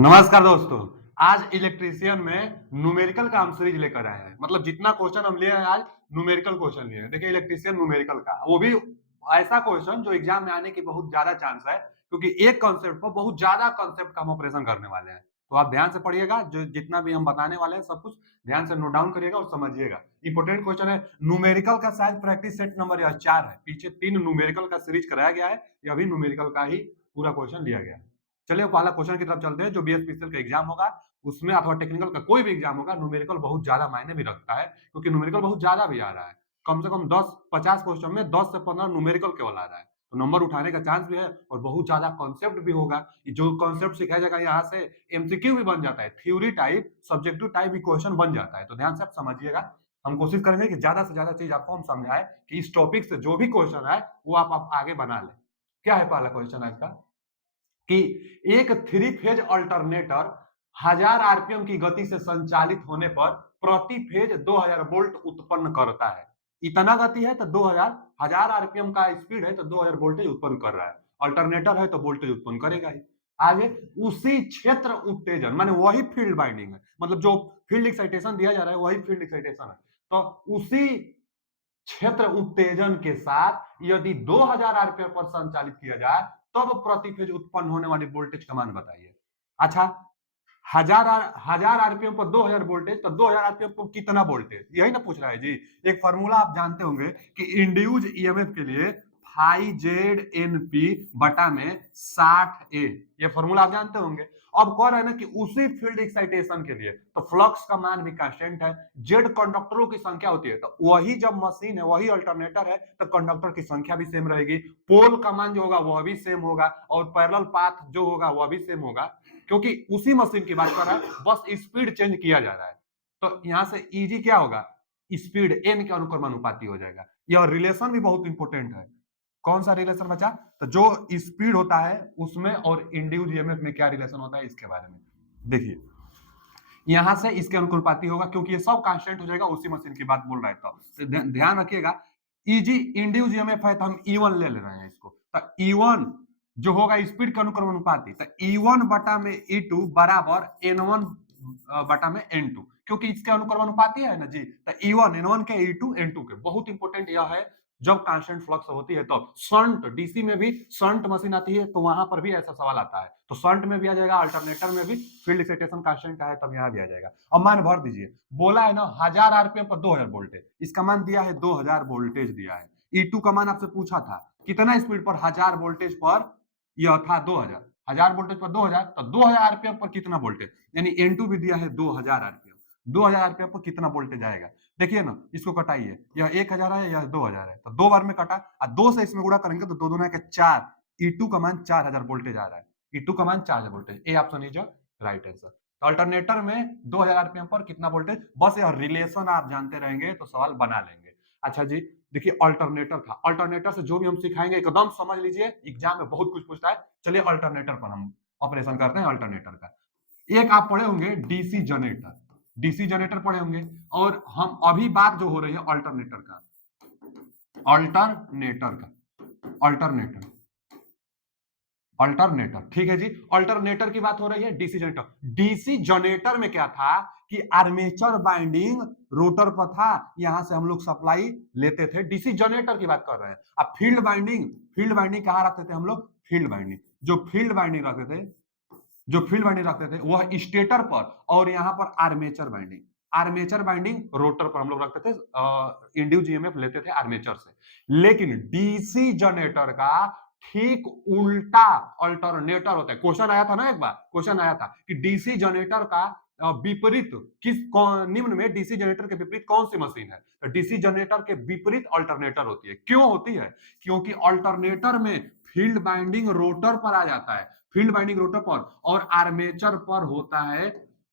नमस्कार दोस्तों। आज इलेक्ट्रीशियन में न्यूमेरिकल का हम सीरीज लेकर आए हैं। मतलब जितना क्वेश्चन हम लिए हैं आज न्यूमेरिकल क्वेश्चन लिए हैं। देखिए इलेक्ट्रीशियन न्यूमेरिकल का वो भी ऐसा क्वेश्चन जो एग्जाम में आने की बहुत ज्यादा चांस है, क्योंकि एक कॉन्सेप्ट पर बहुत ज्यादा कॉन्सेप्ट का हम ऑपरेशन करने वाले हैं। तो आप ध्यान से पढ़िएगा, जो जितना भी हम बताने वाले हैं सब कुछ ध्यान से नोट डाउन करिएगा और समझिएगा। इंपोर्टेंट क्वेश्चन है। न्यूमेरिकल का शायद प्रैक्टिस सेट नंबर यह 4 है। पीछे 3 न्यूमेरिकल का सीरीज कराया गया है, यह भी न्यूमेरिकल का ही पूरा क्वेश्चन लिया गया है। चलिए पहला क्वेश्चन की तरफ चलते हैं। जो बीएसपीसीएल का एग्जाम होगा उसमें अथवा टेक्निकल का कोई भी एग्जाम होगा, न्यूमेरिकल बहुत ज्यादा मायने भी रखता है, क्योंकि न्यूमेरिकल बहुत ज्यादा भी आ रहा है। कम से कम 10-50 क्वेश्चन में 10 से 15 न्यूमेरिकल केवल आ रहा है, तो नंबर उठाने का चांस भी है और बहुत ज्यादा कॉन्सेप्ट भी होगा। जो कॉन्सेप्ट सिखाया जाएगा यहाँ से एमसीक्यू भी बन जाता है, थ्योरी टाइप सब्जेक्टिव टाइप भी क्वेश्चन बन जाता है। तो ध्यान से आप समझिएगा। हम कोशिश करेंगे कि ज्यादा से ज्यादा चीज आपको हम समझाएं कि इस टॉपिक से जो भी क्वेश्चन है वो आप आगे बना लें। क्या है पहला क्वेश्चन आज का कि एक थ्री फेज अल्टरनेटर 1000 आरपीएम की गति से संचालित होने पर प्रति फेज 2000 वोल्ट उत्पन्न करता है। इतना गति है तो 1000 आरपीएम का स्पीड है तो 2000 वोल्टेज उत्पन्न कर रहा है। अल्टरनेटर है तो वोल्टेज उत्पन्न करेगा ही। आगे उसी क्षेत्र उत्तेजन माने वही फील्ड बाइंडिंग है, मतलब जो फील्ड एक्साइटेशन दिया जा रहा है वही फील्ड एक्साइटेशन है। तो उसी क्षेत्र उत्तेजन के साथ यदि 2000 आरपीएम पर संचालित किया जाए तब प्रति फेज उत्पन्न होने वाली वोल्टेज का मान बताइए। अच्छा, हजार आरपीएम पर 2000 वोल्टेज, तो 2000 आरपीएम पर कितना वोल्टेज, यही ना पूछ रहा है जी। एक फॉर्मूला आप जानते होंगे कि इंड्यूज ईएमएफ के लिए फाई जेड एन पी बटा में 60 ए, ये फॉर्मूला आप जानते होंगे। अब कह रहे हैं ना कि उसी फील्ड एक्साइटेशन के लिए तो फ्लक्स का मान भी कांस्टेंट है, जेड कंडक्टरों की संख्या होती है, तो वही जब मशीन है वही अल्टरनेटर है तो कंडक्टर की संख्या भी सेम रहेगी, पोल का मान जो होगा वह भी सेम होगा और पैरेलल पाथ जो होगा वह भी सेम होगा, क्योंकि उसी मशीन की बात कर रहा है, बस स्पीड चेंज किया जा रहा है। तो यहां से इजी क्या होगा, स्पीड एन के अनुक्रमानुपाती हो जाएगा। यह रिलेशन भी बहुत इंपॉर्टेंट है। कौन सा रिलेशन बचा, तो जो स्पीड होता है उसमें और इंड्यूस ईएमएफ में क्या रिलेशन होता है इसके बारे में देखिए। यहां से इसके अनुपाती होगा, क्योंकि ये सब कांस्टेंट हो जाएगा, उसी मशीन की बात बोल रहा है। तो ध्यान रखिएगा, इजी इंड्यूस ईएमएफ है तो हम ई1 ले रहे हैं इसको, तो ई1 जो होगा स्पीड का अनुक्रमानुपाती, तो ई1 बटा में ई2 बराबर एन1 बटा में एन2, क्योंकि इसके अनुक्रमानुपाती है ना जी। तो ई1 एन1 के, ई2 एन2 के। बहुत इंपॉर्टेंट यह है जब कांस्टेंट फ्लक्स होती है। तो शंट डीसी में भी शंट मशीन आती है तो वहां पर भी ऐसा सवाल आता है, तो शंट में भी आ जाएगा, अल्टरनेटर में भी फील्ड एक्साइटेशन कांस्टेंट है तब यहां भी आ जाएगा। अब मान भर दीजिए, बोला है ना 1000 आरपीएम पर 2000 वोल्टेज, इसका मान दिया है 2000 वोल्टेज दिया है। ई2 का मान आपसे पूछा था कितना स्पीड पर 1000 वोल्टेज पर, यह था 2000, 1000 वोल्टेज पर 2000, तो 2000 आरपीएम पर कितना वोल्टेज, यानी एन2 भी दिया है 2000 आरपीएम। 2000 आरपीएम पर कितना वोल्टेज आएगा, देखिए ना, इसको कटाइए, यह 1000 है यह 2000 है, तो दो बार में कटा और दो से इसमें गुणा करेंगे तो दो दूना के 4, ई2 का मान 4000 वोल्टेज आ रहा है। ई2 का मान 4000 voltage, A option is right answer. तो अल्टरनेटर में 2000 आरपीएम पर कितना वोल्टेज, बस यह रिलेशन आप जानते रहेंगे तो सवाल बना लेंगे। अच्छा जी, देखिए अल्टरनेटर था, अल्टरनेटर से जो भी हम सिखाएंगे एकदम समझ लीजिए, एग्जाम में बहुत कुछ पूछता है। चलिए अल्टरनेटर पर हम ऑपरेशन करते हैं। अल्टरनेटर का एक आप पढ़े होंगे डीसी जनरेटर, डीसी जनरेटर पढ़े होंगे, और हम अभी बात जो हो रही है अल्टरनेटर का, अल्टरनेटर का, अल्टरनेटर, अल्टरनेटर, ठीक है जी। अल्टरनेटर की बात हो रही है, डीसी जनरेटर। डीसी जनरेटर में क्या था कि आर्मेचर बाइंडिंग रोटर पर था, यहां से हम लोग सप्लाई लेते थे, डीसी जनरेटर की बात कर रहे हैं। अब फील्ड बाइंडिंग, फील्ड बाइंडिंग कहां रखते थे हम लोग, फील्ड बाइंडिंग, जो फील्ड बाइंडिंग रखते थे, जो फील्ड बाइंडिंग रखते थे वह स्टेटर पर, और यहां पर armature binding, armature binding rotor पर हम लोग रखते थे, इंड्यूस ईएमएफ लेते थे आर्मेचर से। लेकिन डीसी जनरेटर का ठीक उल्टा अल्टरनेटर होता है। क्वेश्चन आया था ना, एक बार क्वेश्चन आया था कि डीसी जनरेटर का विपरीत किस, निम्न में डीसी जनरेटर के विपरीत कौन सी मशीन है, तो डीसी जनरेटर के विपरीत अल्टरनेटर होती है। क्यों होती है, क्योंकि अल्टरनेटर में फील्ड बाइंडिंग रोटर पर आ जाता है, फील्ड बाइंडिंग रोटर पर, और आर्मेचर पर होता है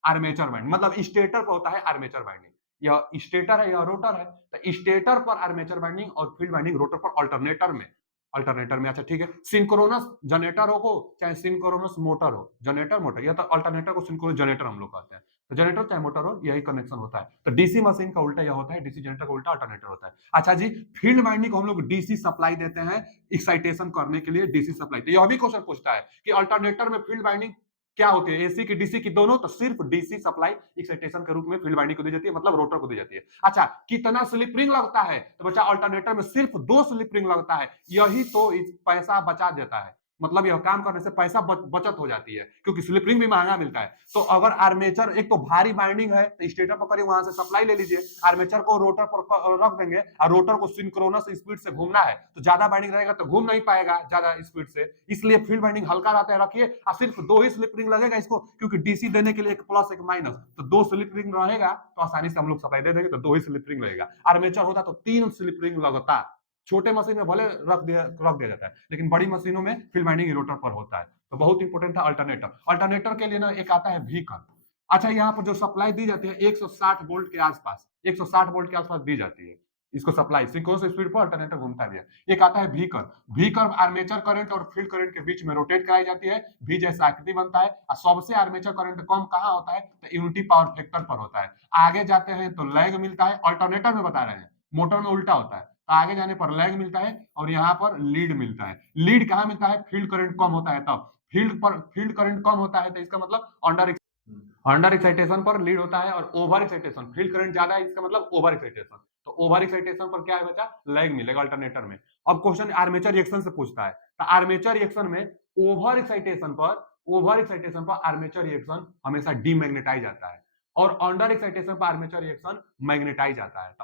आर्मेचर बाइंडिंग, मतलब स्टेटर पर होता है आर्मेचर बाइंडिंग। यह स्टेटर है यह रोटर है, तो स्टेटर पर आर्मेचर बाइंडिंग और फील्ड बाइंडिंग रोटर पर अल्टरनेटर में, अल्टरनेटर में। अच्छा ठीक है, सिंक्रोनस जनरेटर हो चाहे सिंक्रोनस मोटर हो, जनरेटर मोटर, या तो अल्टरनेटर को सिंक्रोनस जनरेटर हम लोग कहते हैं, तो जनरेटर चाहे मोटर हो यही कनेक्शन होता है। तो डीसी मशीन का उल्टा यह होता है, डीसी जनरेटर का उल्टा अल्टरनेटर होता है। अच्छा जी, फील्ड बाइंडिंग को हम लोग डीसी सप्लाई देते हैं एक्साइटेशन करने के लिए, डीसी सप्लाई। तो यह भी क्वेश्चन पूछता है कि अल्टरनेटर में फील्ड बाइंडिंग क्या होती है, एसी की डीसी की दोनों, तो सिर्फ डीसी सप्लाई एक्साइटेशन के रूप में फील्ड वाइंडिंग को दी जाती है, मतलब रोटर को दी जाती है। अच्छा, कितना स्लिप रिंग लगता है, तो बच्चा अल्टरनेटर में सिर्फ 2 स्लिप रिंग लगता है, यही तो पैसा बचा देता है, मतलब यह काम करने से पैसा बचत हो जाती है, क्योंकि स्लिप रिंग भी महंगा मिलता है। तो अगर आर्मेचर एक तो भारी बाइंडिंग है, तो स्टेटर पर करिए, वहां से सप्लाई ले लीजिए, आर्मेचर को रोटर पर रख देंगे, और रोटर को सिंक्रोनस स्पीड से घूमना है, तो ज्यादा बाइंडिंग रहेगा तो घूम नहीं पाएगा ज्यादा स्पीड से, इसलिए फील्ड बाइंडिंग हल्का रहता है, रखिए, और सिर्फ 2 ही स्लिप रिंग लगेगा इसको, क्योंकि डीसी देने के लिए एक प्लस एक माइनस, तो 2 स्लिप रिंग रहेगा तो आसानी से हम लोग सप्लाई दे देंगे, तो 2 ही स्लिप रिंग रहेगा। आर्मेचर होता तो 3 स्लिप रिंग लगता, छोटे मशीन में भले रख दिया जाता है, लेकिन बड़ी मशीनों में फील्ड बाइंडिंग रोटर पर होता है। तो बहुत इंपॉर्टेंट था अल्टरनेटर। अल्टरनेटर के लिए ना एक आता है व्हीकल। अच्छा, यहाँ पर जो सप्लाई दी जाती है 160 वोल्ट के आसपास, 160 वोल्ट के आसपास दी जाती है इसको सप्लाई, सिंक्रोनस स्पीड पर अल्टरनेटर घूमता भी है। एक आता है व्हीकल। व्हीकल आर्मेचर करंट और फील्ड करंट के बीच में रोटेट कराई जाती है, वी जैसा आकृति बनता है, और सबसे आर्मेचर करंट कम कहाँ होता है, तो यूनिटी पावर फैक्टर पर होता है। आगे जाते हैं तो लैग मिलता है, अल्टरनेटर में बता रहे हैं, मोटर में उल्टा होता है, आगे जाने पर लैग मिलता है, और यहाँ पर लीड मिलता है। लीड कहाँ मिलता है, फील्ड करंट कम होता है तब, फील्ड करंट कम होता है तो इसका मतलब अंडर एक्साइटेशन पर लीड होता है, और ओवर एक्साइटेशन, फील्ड करंट ज्यादा है इसका मतलब ओवर एक्साइटेशन, तो ओवर एक्साइटेशन पर क्या है बच्चा, लैग मिलेगा अल्टरनेटर में। अब क्वेश्चन आर्मेचर रिएक्शन से पूछता है, तो आर्मेचर रिएक्शन में ओवर एक्साइटेशन पर आर्मेचर रिएक्शन हमेशा डीमैग्नेटाइज आता है, और अंडर एक्साइटेशन पर आर्मेचर रिएक्शन मैग्नेटाइज आता है। तो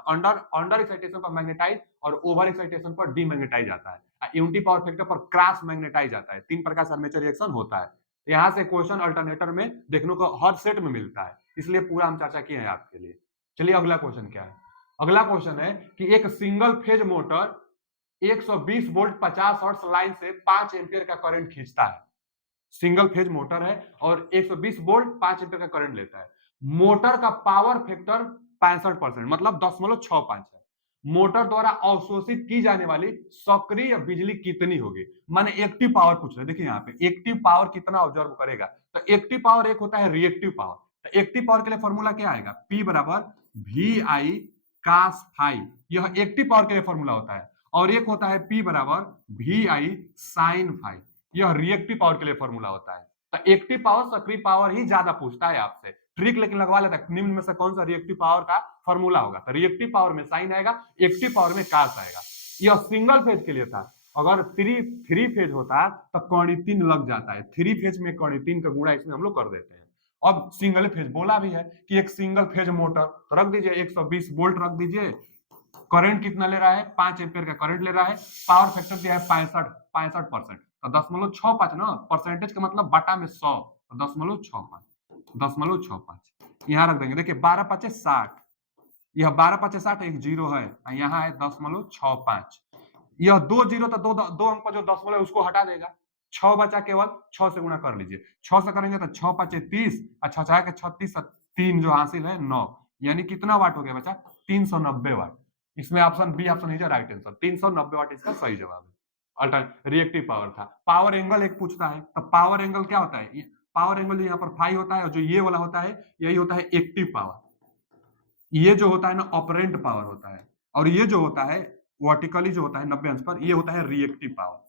अंडर एक्साइटेशन पर मैग्नेटाइज और ओवर एक्साइटेशन पर डीमैग्नेटाइज आता है, यूनिटी पावर फैक्टर पर क्रॉस मैग्नेटाइज आता है। 3 प्रकार से आर्मेचर रिएक्शन होता है। यहां से क्वेश्चन अल्टरनेटर में देखने को हर सेट में मिलता है, इसलिए पूरा हम चर्चा किए हैं आपके लिए। चलिए अगला क्वेश्चन क्या है। अगला क्वेश्चन है कि एक single phase motor 120 volt 50 hertz line से 5 एम्पियर का करंट खींचता है। सिंगल फेज मोटर है और 120 वोल्ट 5 एम्पियर का करंट लेता है। मोटर का पावर फैक्टर 65%, मतलब 0.65 है। मोटर द्वारा अवशोषित की जाने वाली सक्रिय बिजली कितनी होगी, माने एक्टिव पावर पूछ रहे। देखिए यहाँ पे एक्टिव पावर कितना ऑब्जर्व करेगा, तो एक्टिव पावर एक होता है रिएक्टिव पावर। तो एक्टिव पावर के लिए फॉर्मूला क्या आएगा, पी बराबर वी आई कास फाई, यह एक्टिव पावर के लिए फॉर्मूला होता है, और एक होता है पी बराबर वी आई साइन फाई, यह रिएक्टिव पावर के लिए फॉर्मूला होता है। तो एक्टिव पावर सक्रिय पावर ही ज्यादा पूछता है आपसे, ट्रिक लेकिन लगवा लेता है, निम्न में से कौन सा रिएक्टिव पावर का फॉर्मूला होगा, तो रिएक्टिव पावर में साइन आएगा, एक्टिव पावर में कास आएगा। यह सिंगल फेज के लिए था, अगर थ्री फेज होता तो कौड़ी 3 लग जाता है, 3 फेज में कौड़ी 3 का गुणा इसमें हम लोग कर देते हैं। अब सिंगल फेज बोला भी है कि एक सिंगल फेज मोटर, तो रख दीजिए 120 वोल्ट रख दीजिए, करंट कितना ले रहा है, 5 एम्पियर का करंट ले रहा है, पावर फैक्टर दिया है 65%, तो 0.65 ना, परसेंटेज का मतलब बटा में 100, तो 0.65 यहाँ रख देंगे। देखिए 12 5 60, यह 12 5 60, एक जीरो है, यहाँ है 0.65, यह 2 जीरो, तो दो अंक पर जो दशमलव है उसको हटा देगा, 6 बचा, केवल 6 से गुणा कर लीजिए, 6 से करेंगे तो 6 5 30, अच्छा 6 36, 3 जो हासिल है 9, यानी कितना वाट हो गया बचा, 390 वाट। इसमें option B option is right answer, 390 watt इसका सही जवाब है। अल्टर रिएक्टिव पावर था। पावर एंगल एक पूछता है, तो पावर एंगल क्या होता है, पावर एंगल यहाँ पर फाई होता है, और जो ये वाला होता है यही होता है एक्टिव पावर, ये जो होता है ना ऑपरेंट पावर होता है, और ये जो होता है वर्टिकली जो होता है 90 अंश पर, ये होता है रिएक्टिव पावर।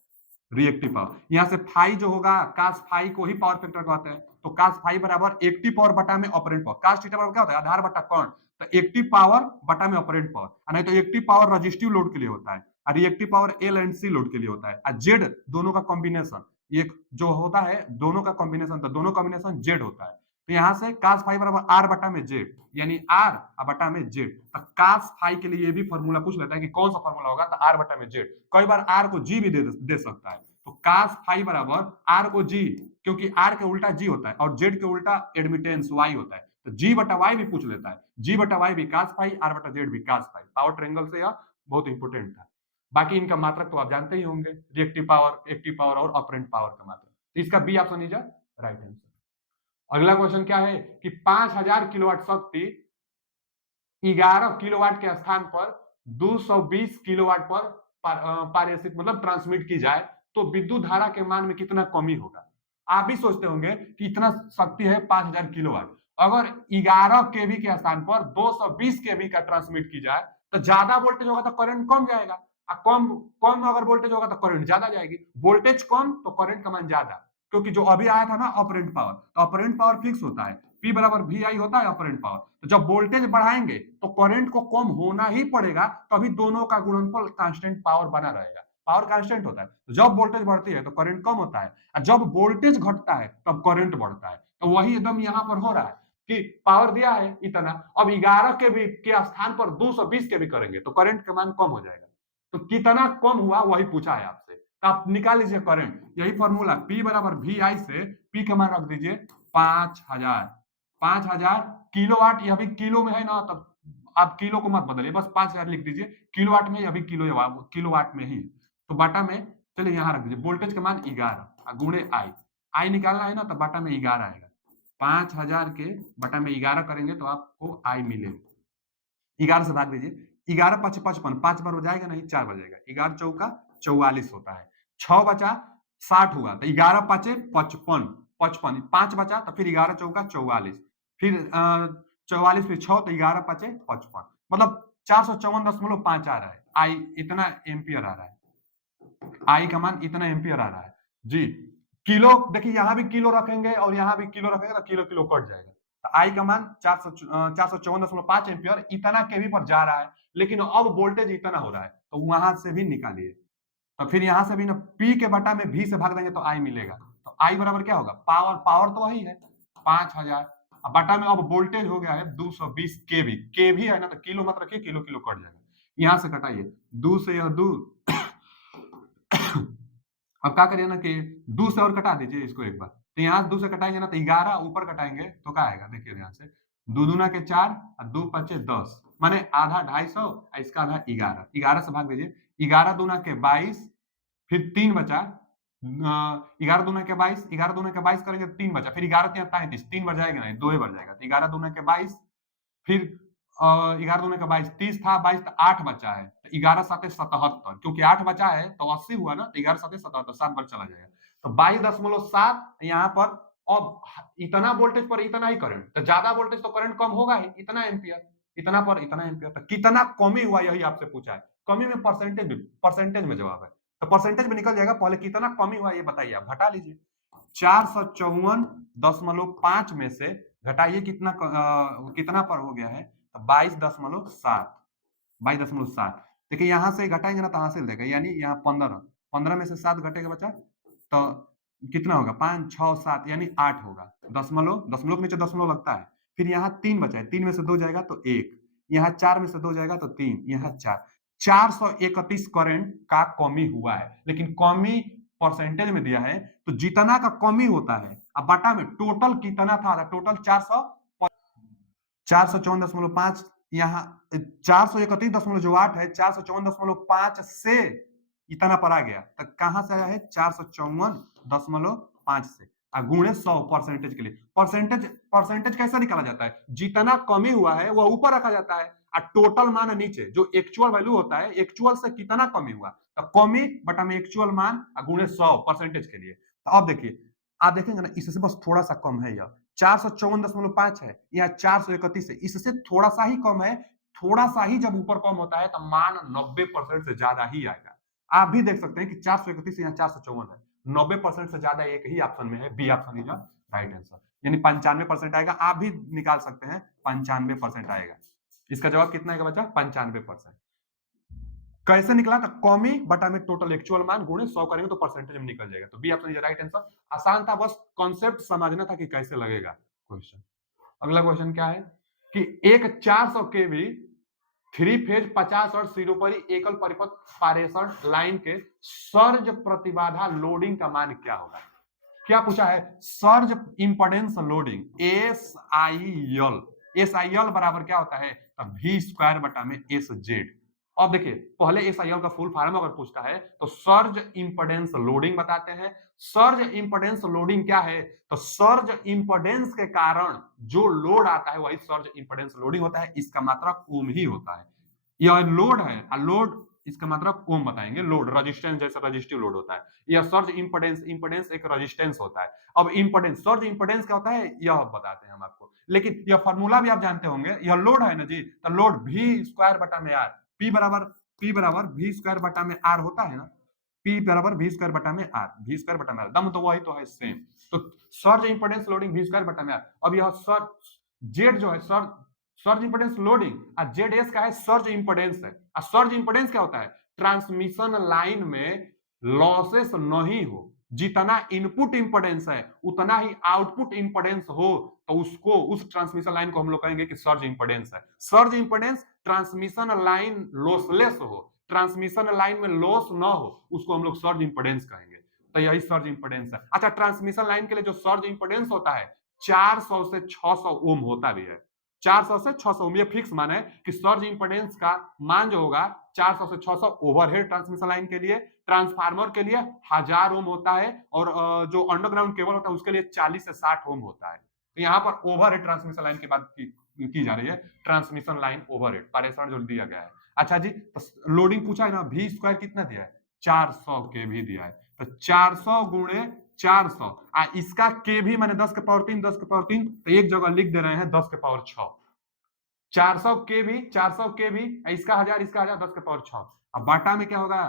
रिएक्टिव पावर यहाँ से फाई जो होगा, कास फाई को ही पावर फैक्टर कहते हैं, तो कास फाई बराबर एक्टिव पावर बटा में ऑपरेंट पावर, कास थीटा बराबर क्या होता है, आधार बटा कोण, तो एक्टिव पावर बटा में ऑपरेंट पावर, नहीं तो एक्टिव पावर रजिस्टिव लोड के लिए होता है, और reactive power L and C load के लिए होता है, और जेड दोनों का कॉम्बिनेशन, एक जो होता है दोनों का कॉम्बिनेशन, तो दोनों कॉम्बिनेशन जेड होता है। तो यहाँ से कास फाई बराबर आर बटा में जेड, यानी आर बटा में जेड, तो कास फाई के लिए ये भी फॉर्मूला पूछ लेता है कि कौन सा फॉर्मूला होगा, तो आर बटा में जेड, कई बार आर को जी भी दे सकता है, तो कास फाई बराबर आर को जी, क्योंकि आर के उल्टा जी होता है और जेड के उल्टा एडमिटेंस वाई होता है, तो जी बटा वाई भी पूछ लेता है, जी बटा वाई भी कास फाई, आर बटा जेड भी कास फाई। पावर ट्रायंगल से यह बहुत इंपोर्टेंट था। बाकी इनका मात्रक तो आप जानते ही होंगे, रिएक्टिव पावर, एक्टिव पावर और ऑपरेंट पावर का मात्रक, तो इसका B option is right answer. अगला क्वेश्चन क्या है कि 5000 किलोवाट शक्ति 11 किलोवाट के स्थान पर 220 किलोवाट पर पारित मतलब ट्रांसमिट की जाए, तो विद्युत धारा के मान में कितना कमी होगा। आप भी सोचते होंगे कि इतना शक्ति है 5000 किलोवाट, अगर 11 केवी के स्थान पर 220 केवी का ट्रांसमिट की जाए, तो ज्यादा वोल्टेज होगा तो करंट कम जाएगा, कम कम अगर वोल्टेज होगा तो करंट ज्यादा जाएगी, वोल्टेज कम तो करंट का मान ज्यादा, क्योंकि जो अभी आया था ना ऑपरेंट पावर, तो ऑपरेंट पावर फिक्स होता है, P बराबर VI होता है ऑपरेंट पावर। तो जब वोल्टेज बढ़ाएंगे तो करंट को कम होना ही पड़ेगा, तभी दोनों का गुणनफल कांस्टेंट पावर बना रहेगा। पावर कांस्टेंट होता है, तो जब वोल्टेज बढ़ती है तो करंट कम होता है, और जब वोल्टेज घटता है तब करंट बढ़ता है। तो वही एकदम यहाँ पर हो रहा है कि पावर दिया है इतना, अब 11 के भी के स्थान पर 220 के भी करेंगे तो करंट का मान कम हो जाएगा। तो कितना कम हुआ वही पूछा है आपसे, तो आप निकाल लीजिए करंट। यही फॉर्मूला P बराबर VI से P का मान रख दीजिए 5000। 5000 किलोवाट, यह भी किलो में है ना, तब आप किलो को मत बदलिए, बस 5000 लिख दीजिए। किलोवाट में अभी किलोवाट में ही, तो बाटा में चलिए यहाँ रख दीजिए वोल्टेज का मान 11 गुणे आई। आई निकालना है ना, तो बाटा में 11 आएगा। 5000 के बटा में 11 करेंगे तो आपको आई मिलेगा। 11 से भाग दीजिए, 11 पच 55, 5 बार हो जाएगा नहीं, 4 बजेगा, 11 चौका 44 होता है, 6 बचा 60 हुआ, तो 11 पचे 55, 55 5 बचा, तो फिर 11 चौका 44, फिर 44 फिर 6, तो 11 पचे 55, मतलब 454.5 आ रहा है। आई इतना एम्पियर आ रहा है, आई का मान इतना एम्पियर आ रहा है जी। किलो देखिए, यहां भी किलो रखेंगे और यहां भी किलो रखेंगे तो किलो किलो कट जाएगा। तो आई का मान 454.5 एम्पियर इतना केवी पर जा रहा है, लेकिन अब वोल्टेज इतना हो रहा है, तो वहां से भी निकालिए। तो फिर यहां से भी ना पी के बटा में भी से भाग देंगे तो आई मिलेगा। तो आई बराबर क्या होगा, पावर, पावर तो वही है 5000, बटा में अब वोल्टेज हो गया है 220 केवी। केवी है ना, तो किलो मत रखिए, किलो किलो कट जाएगा। यहां से घटाइए, 2 से यह 2 अब क्या करिए ना कि 2 से और कटा दीजिए इसको एक बार, तो यहाँ से 2 से कटाएंगे ना तो 11 ऊपर कटाएंगे तो क्या आएगा, देखिए यहाँ से 2 दूना के 4 और 2 पचे 10, माने आधा 250, इसका आधा 11, 11 से भाग दीजिए, 11 दूना के 22, फिर 3 बचा, 11 दूना के 22, 11 दूना के 22 करेंगे तो 3 बचा, फिर 11 3 35, 3 बढ़ जाएगा नहीं, 2 ही बढ़ जाएगा, तो 11 दूना के 22, फिर 11 दूना का 22, 30 था, 22 तो 8 बचा है, तो 11 साते 77, क्योंकि 8 बचा है तो 80 हुआ ना, तो 11 साते 77, 7 बार चला जाएगा, तो 22.7 यहाँ पर। अब इतना वोल्टेज पर इतना ही करंट, तो ज्यादा वोल्टेज तो करंट कम होगा ही, इतना एम्पियर, इतना पर इतना एम्पियर, तो कितना कमी हुआ यही आपसे पूछा है। कमी में परसेंटेज में जवाब है, तो परसेंटेज में निकल जाएगा, पहले कितना कमी हुआ ये बताइए, आप घटा लीजिए। 454.5 में से घटाइए कितना कितना पर हो गया है, तो 22.7, 22.7। देखिए यहां से घटाएंगे ना तो हासिल देगा, यानी यहाँ 15, 15 में से 7 घटेगा बचा, तो कितना होगा, 5 6 7 यानी 8 होगा। दशमलव, दशमलव के नीचे दशमलव लगता है, फिर यहाँ 3 बचा है, 3 में से 2 जाएगा तो 1, यहाँ 4 में से 2 जाएगा तो 3, यहाँ 4, 431 करंट का कमी हुआ है, लेकिन कमी परसेंटेज में दिया है, तो जितना का कमी होता है, अब बटा में टोटल कितना था, टोटल 454.5, यहाँ 431.8 है, 454.5 से इतना पर आ गया, तो कहां से आया है, 454.5 से, गुणे 100 परसेंटेज के लिए। परसेंटेज, परसेंटेज कैसे निकाला जाता है, जितना कमी हुआ है वह ऊपर रखा जाता है, और टोटल मान नीचे, जो एक्चुअल वैल्यू होता है, एक्चुअल से कितना कमी हुआ, तो कमी बटा में एक्चुअल मान गुणे 100 परसेंटेज के लिए। तो अब देखिए, आप देखेंगे ना, इससे बस थोड़ा सा कम है, यह 454.5 है, या 431 है, इससे थोड़ा सा ही कम है। थोड़ा सा ही जब ऊपर कम होता है तो मान 90% से ज्यादा ही आएगा। आप भी देख सकते हैं कि 431 या 454 है, 90% से ज्यादा एक ही ऑप्शन में है, B option is right answer, यानी 95% आएगा। आप भी निकाल सकते हैं 95% आएगा। इसका जवाब कितना आएगा बच्चा, 95%। कैसे निकला, तो कॉमी बटा में टोटल एक्चुअल मान गुणे 100 करेंगे तो परसेंटेज में निकल जाएगा। तो B option is right answer. आसान था, बस कॉन्सेप्ट समझना था कि कैसे लगेगा क्वेश्चन। अगला क्वेश्चन क्या है कि एक 400 केवी 3 फेज 50 और सिरोपरी एकल परिपथ पारेषण लाइन के सर्ज प्रतिबाधा लोडिंग का मान क्या होगा। क्या पूछा है, surge impedance loading S I L. S I L बराबर क्या होता है, वी स्क्वायर बटा में एस जेड। अब देखिए, पहले एस आई एल का फुल फॉर्म अगर पूछता है तो सर्ज इंपोर्टेंस लोडिंग बताते हैं। सर्ज इंपोर्टेंस लोडिंग क्या है, तो सर्ज इंपोर्टेंस के कारण जो लोड आता है वही सर्ज इंपोर्टेंस लोडिंग होता है। इसका मात्रक ओम ही होता है। यह लोड है, लोड इसका मतलब ओम बताएंगे। लोड रेजिस्टेंस, जैसे रेजिस्टिव लोड होता है। यह सर्ज इंपोर्टेंस, इंपोर्टेंस एक रेजिस्टेंस होता है। अब इंपोर्टेंस, सर्ज इंपोर्टेंस क्या होता है यह बताते हैं हम आपको, लेकिन यह फार्मूला भी आप जानते होंगे। यह लोड है ना जी, तो लोड वी स्क्वायर बटा में आर, पी बराबर वी स्क्वायर बटा में आर होता है ना। P बराबर वी स्क्वायर बटा में आर, वी स्क्वायर बटा में आर, दम तो वही तो है सेम। तो surge impedance loading V square बटा में आर। अब यह जेड जो है सर्ज इंपोर्टेंस लोडिंग और जेड एस का है सर्ज इंपोर्टेंस है। और सर्ज इंपोर्टेंस क्या होता है? ट्रांसमिशन लाइन में लॉसेस नहीं हो, जितना इनपुट इंपोर्टेंस है उतना ही आउटपुट इंपोर्टेंस हो, तो उसको, उस ट्रांसमिशन लाइन को हम लोग कहेंगे कि सर्ज इंपोर्टेंस है। Surge importance transmission line lossless हो, ट्रांसमिशन लाइन में लॉस ना हो, उसको हम लोग सर्ज इंपोर्टेंस कहेंगे। तो यही सर्ज इंपोर्टेंस है। अच्छा, ट्रांसमिशन लाइन के लिए जो सर्ज इंपोर्टेंस होता है 400 से 600 ओम होता भी है। 400 से 600 ओम, ये फिक्स मान है कि सर्ज इंपोर्टेंस का मान जो होगा 400 से 600 ओवरहेड ट्रांसमिशन लाइन के लिए, ट्रांसफार्मर के लिए 1000 ओम होता है, और जो अंडरग्राउंड केबल होता है उसके लिए 40 से 60 ओम होता है। तो यहाँ पर ओवरहेड ट्रांसमिशन लाइन की बात की जा रही है, ट्रांसमिशन लाइन ओवरहेड परेशान जो दिया गया है। अच्छा जी, तो लोडिंग पूछा है ना, वी स्क्वायर कितना दिया है? 400 के भी दिया है, तो 400 गुणे 400, इसका के भी मैंने 10 के पावर 3, 10 के पावर 3, तो एक जगह लिख दे रहे हैं 10 के पावर 6। 400 के भी, 400 के भी, इसका 1000, इसका 1000, 10 के पावर 6। अब बाटा में क्या होगा?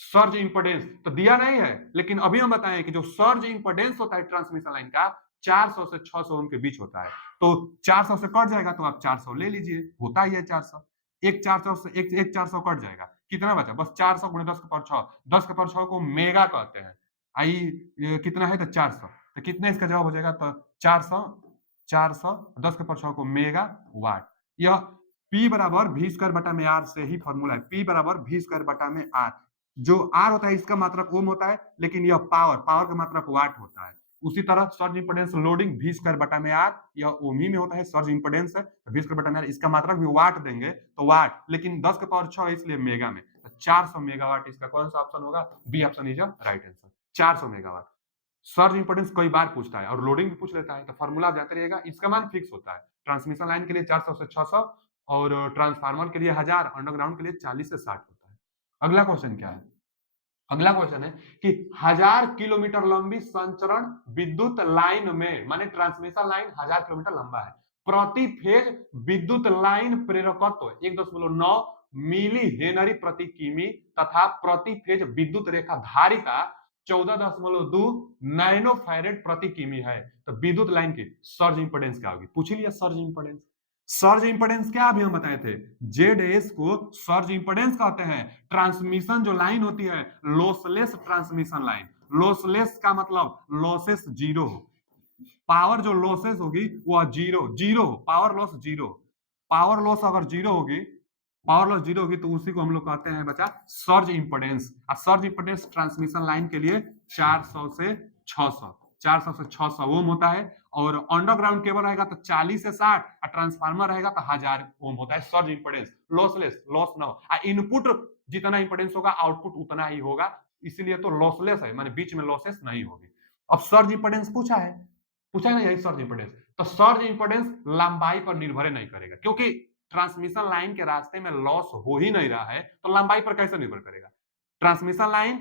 सर्ज इंपोर्टेंस तो दिया नहीं है, लेकिन अभी हम बताएं कि जो सर्ज इंपोर्टेंस होता है ट्रांसमिशन लाइन का 400 से 600 ओम के बीच होता है। तो 400 से कट जाएगा तो आप 400 ले लीजिए, होता ही है 400। एक 400 से एक 400 कट जाएगा, कितना बचा? बस 400 गुणे 10 के पावर 6, 10 के पावर 6 को मेगा कहते हैं। आई कितना है? तो 400, तो कितने इसका जवाब हो जाएगा? तो 400, 400 10 के पावर 6 को मेगा वाट। यह P बराबर वी स्क्वायर बटा में आर से ही फॉर्मूला है। P बराबर वी स्क्वायर बटा में आर, जो आर होता है इसका मात्रक ओम होता है, लेकिन यह पावर का मात्रक वाट होता है। उसी तरह surge impedance loading V square बटा में आर, यह ओम ही में होता है, सर्ज इंपोर्टेंस है, वी स्क्वायर बटा में आर, इसका मात्रक भी वाट देंगे तो वाट, लेकिन 10 के पावर 6 है इसलिए मेगा में, तो 400 मेगावाट इसका कौन सा ऑप्शन होगा? B option is right answer, 400 megawatt. Surge impedance कई बार पूछता है और लोडिंग भी पूछ लेता है, तो फॉर्मूला जानते रहिएगा, इसका मान फिक्स होता है। ट्रांसमिशन लाइन के लिए 400 से 600 और ट्रांसफार्मर के लिए 1000, अंडरग्राउंड के लिए 40 से 60 होता है। अगला क्वेश्चन क्या है? अगला क्वेश्चन है कि 1000 किलोमीटर लंबी संचरण विद्युत लाइन में, माने ट्रांसमिशन लाइन 1000 किलोमीटर लंबा है, प्रति फेज विद्युत लाइन प्रेरकत्व 1.9 मिली हेनरी प्रति किमी तथा प्रति फेज विद्युत रेखा धारिता 14.2 नैनो फैरेड प्रति किमी है। तो विद्युत लाइन की सर्ज इंपोर्टेंस क्या होगी? पूछ लिया सर्ज इंपोर्टेंस। सर्ज इंपोर्टेंस क्या अभी हम बताए थे? जेड एस को सर्ज इंपोर्टेंस कहते हैं। ट्रांसमिशन जो लाइन होती है लॉसलेस ट्रांसमिशन लाइन, लॉसलेस का मतलब लॉसेस जीरो हो, पावर जो लॉसेस होगी वो जीरो जीरो हो, power loss zero, power loss अगर जीरो होगी, पावर लॉस जीरो होगी तो उसी को हम लोग कहते हैं बच्चा सर्ज इंपोर्टेंस। और सर्ज इंपोर्टेंस ट्रांसमिशन लाइन के लिए 400 से 600, 400 से 600 ओम होता है, और अंडरग्राउंड केबल रहेगा तो 40 से 60, और ट्रांसफार्मर रहेगा तो 1000 ओम होता है। सर्ज इंपोर्टेंस लॉसलेस, लॉस ना हो, इनपुट जितना इंपोर्टेंस होगा आउटपुट उतना ही होगा, इसलिए तो लॉसलेस है, माने बीच में लॉसेस नहीं होगी। अब सर्ज इंपोर्टेंस पूछा है ना, यही सर्ज इंपोर्टेंस। तो सर्ज इंपोर्टेंस लंबाई पर निर्भर नहीं करेगा, क्योंकि ट्रांसमिशन लाइन के रास्ते में लॉस हो ही नहीं रहा है, तो लंबाई पर कैसे निर्भर करेगा? ट्रांसमिशन लाइन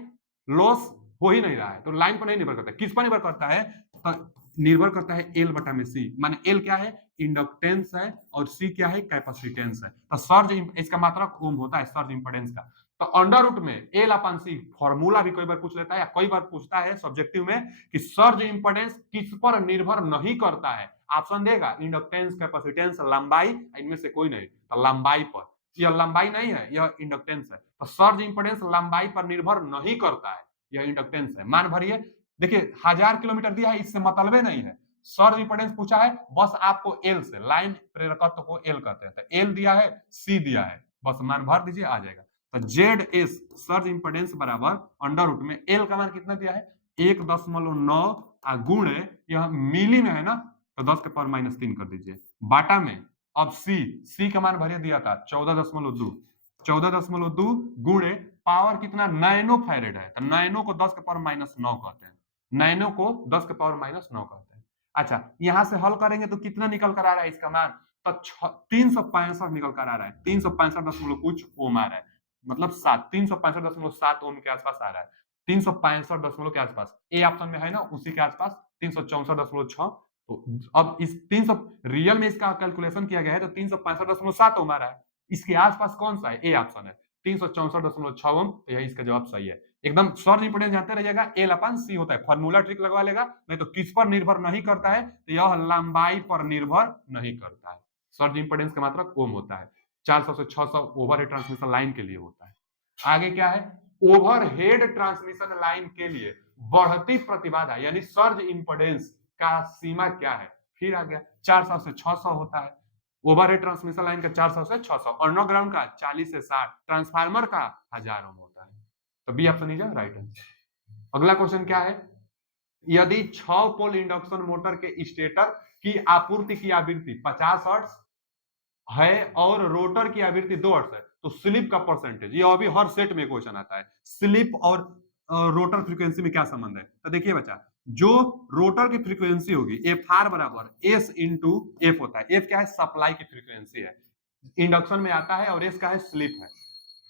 लॉस हो ही नहीं रहा है तो लाइन पर नहीं निर्भर करता। किस पर निर्भर करता है? तो निर्भर करता है एल बटा में सी, माने एल क्या है? इंडक्टेंस है, और सी क्या है? कैपेसिटेंस है। तो सर्ज इसका मात्रक ओम होता है सर्ज इंपोर्टेंस का। तो अंडर रूट में एल अपन सी, फॉर्मूला भी कई बार पूछ लेता है या कई बार पूछता है सब्जेक्टिव में कि सर्ज इंपोर्टेंस किस पर निर्भर नहीं करता है। ऑप्शन देगा इंडक्टेंस, कैपेसिटेंस, लंबाई, इनमें से कोई नहीं, तो लंबाई पर। यह लंबाई नहीं है, यह इंडक्टेंस है। तो सर्ज इंपोर्टेंस लंबाई पर निर्भर नहीं करता है, यह इंडक्टेंस है। मान भरिए, देखिए 1000 किलोमीटर दिया है, इससे मतलब नहीं है। सर्ज इंपोर्टेंस पूछा है, बस आपको एल से, लाइन प्रेरकत्व को एल कहते हैं, तो एल दिया है, सी दिया है, बस मान भर दीजिए आ जाएगा। तो जेड एस सर्ज इंपोर्टेंस बराबर अंडर रूट में एल का मान कितना दिया है? 1.9 गुणे, यह मिली में है ना, तो 10 के पावर -3 कर दीजिए, बाटा में। अब सी का मान भरिए दिया था 14.2, 14.2 गुणे पावर कितना? नैनो फैरेड है, तो नैनो को 10 के पावर -9 कहते हैं, नैनो को 10 के पावर -9 कहते हैं। अच्छा, यहां से हल करेंगे तो कितना निकल कर आ रहा है इसका मान? तो 365 निकल कर आ रहा है, 365 कुछ ओम आ रहा है, मतलब 365.7 ओम के आसपास आ रहा है, 365 के आसपास। ए ऑप्शन में है ना, उसी के आसपास 364.6। तो अब इस 300 रियल में इसका कैलकुलेशन किया गया है तो 365.7 ओम आ रहा है, इसके आसपास कौन सा है? ए ऑप्शन है। 364.6 ओम, तो यही इसका जवाब सही है। एकदम सर्ज इंपोर्टेंस जानते रहिएगा, L अपन C होता है, फॉर्मूला ट्रिक लगवा लेगा, नहीं तो किस पर निर्भर नहीं करता है, तो यह लंबाई पर निर्भर नहीं करता है। सर्ज इंपोर्टेंस का मात्रक ओम होता है। 400 से 600 ओवरहेड ट्रांसमिशन लाइन के लिए होता है। आगे क्या है, ओवरहेड ट्रांसमिशन लाइन के लिए बढ़ती प्रतिबाधा यानी सर्ज इंपोर्टेंस का सीमा क्या है, फिर आ गया 400 से 600 होता है। ओवरहेड ट्रांसमिशन लाइन का 400 से 600, अंडरग्राउंड का 40 से 60, ट्रांसफार्मर का 1000 ओम होता है। तो B option is right answer. अगला क्वेश्चन क्या है, यदि 6 पोल इंडक्शन मोटर के स्टेटर की आपूर्ति की आवृत्ति 50 हर्ट्ज है और रोटर की आवृत्ति 2 हर्ट्ज है, तो स्लिप का परसेंटेज, ये अभी हर सेट में क्वेश्चन आता है, स्लिप और रोटर फ्रीक्वेंसी में क्या संबंध है। तो देखिए बच्चा, जो रोटर की फ्रीक्वेंसी होगी एफ आर बराबर एस इंटू एफ होता है। एफ क्या है, सप्लाई की फ्रीक्वेंसी है, इंडक्शन में आता है, और एस का है स्लिप है।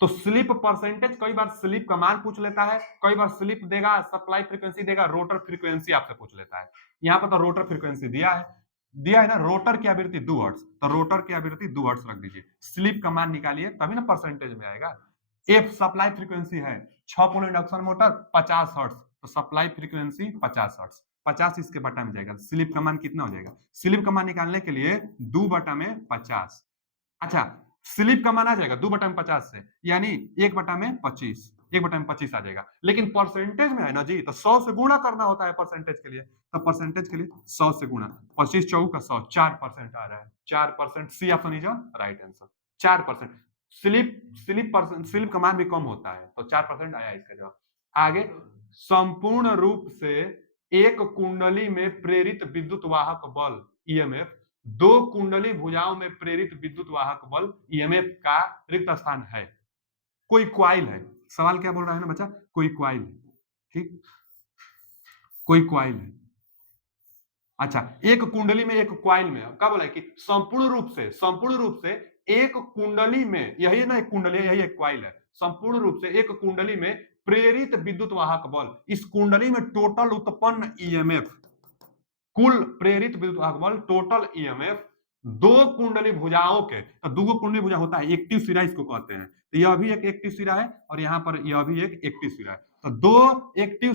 तो स्लिप परसेंटेज, कई बार स्लिप का मान पूछ लेता है, कई बार स्लिप देगा, सप्लाई फ्रीक्वेंसी देगा, रोटर फ्रीक्वेंसी आपसे पूछ लेता है। यहाँ पर तो रोटर फ्रीक्वेंसी दिया है ना, रोटर की आवृत्ति 2 हर्ट्ज, तो रोटर की आवृत्ति 2 हर्ट्ज रख दीजिए, स्लिप का मान निकालिए तभी ना परसेंटेज में आएगा। एफ सप्लाई फ्रीक्वेंसी है, 6 पोल इंडक्शन मोटर 50 हर्ट्ज, तो सप्लाई फ्रीक्वेंसी 50 हर्ट्ज, 50 इसके बटा में जाएगा, स्लिप का मान कितना हो जाएगा, स्लिप का मान निकालने के लिए 2 बटा में 50। अच्छा, स्लिप का मान आ जाएगा 2 बटा में 50 से, यानी 1 बटा में 25, 1 बटा में 25 आ जाएगा, लेकिन परसेंटेज में है ना जी, तो 100 से गुणा करना होता है परसेंटेज के लिए, तो परसेंटेज के लिए 100 से गुणा, 25 चौक का 100, 4% आ रहा है, 4%, C option is right answer, 4%। Slip का मान भी कम होता है, तो 4% आया इसका जवाब। आगे, संपूर्ण रूप से एक कुंडली में प्रेरित विद्युत वाहक बल ईएमएफ 2 कुंडली भुजाओं में प्रेरित विद्युत वाहक बल ईएमएफ का रिक्त स्थान है। कोई क्वाइल है, सवाल क्या बोल रहा है ना बच्चा, कोई क्वाइल है, ठीक, कोई क्वाइल है। अच्छा, एक कुंडली में, एक क्वाइल में, क्या बोला है कि संपूर्ण रूप से एक कुंडली में, यही ना एक कुंडली है, यही एक क्वाइल है, संपूर्ण रूप से एक कुंडली में प्रेरित विद्युत वाहक बल, इस कुंडली में टोटल उत्पन्न ईएमएफ, कुल प्रेरित विद्युत वाहक बल टोटल ईएमएफ 2 कुंडली भुजाओं के, तो 2 कुंडली भुजा होता है, एक्टिव सिरा इसको कहते हैं, तो यह भी एक एक्टिव सिरा है, और यहाँ पर यह भी एक एक्टिव सिरा है, तो 2 एक्टिव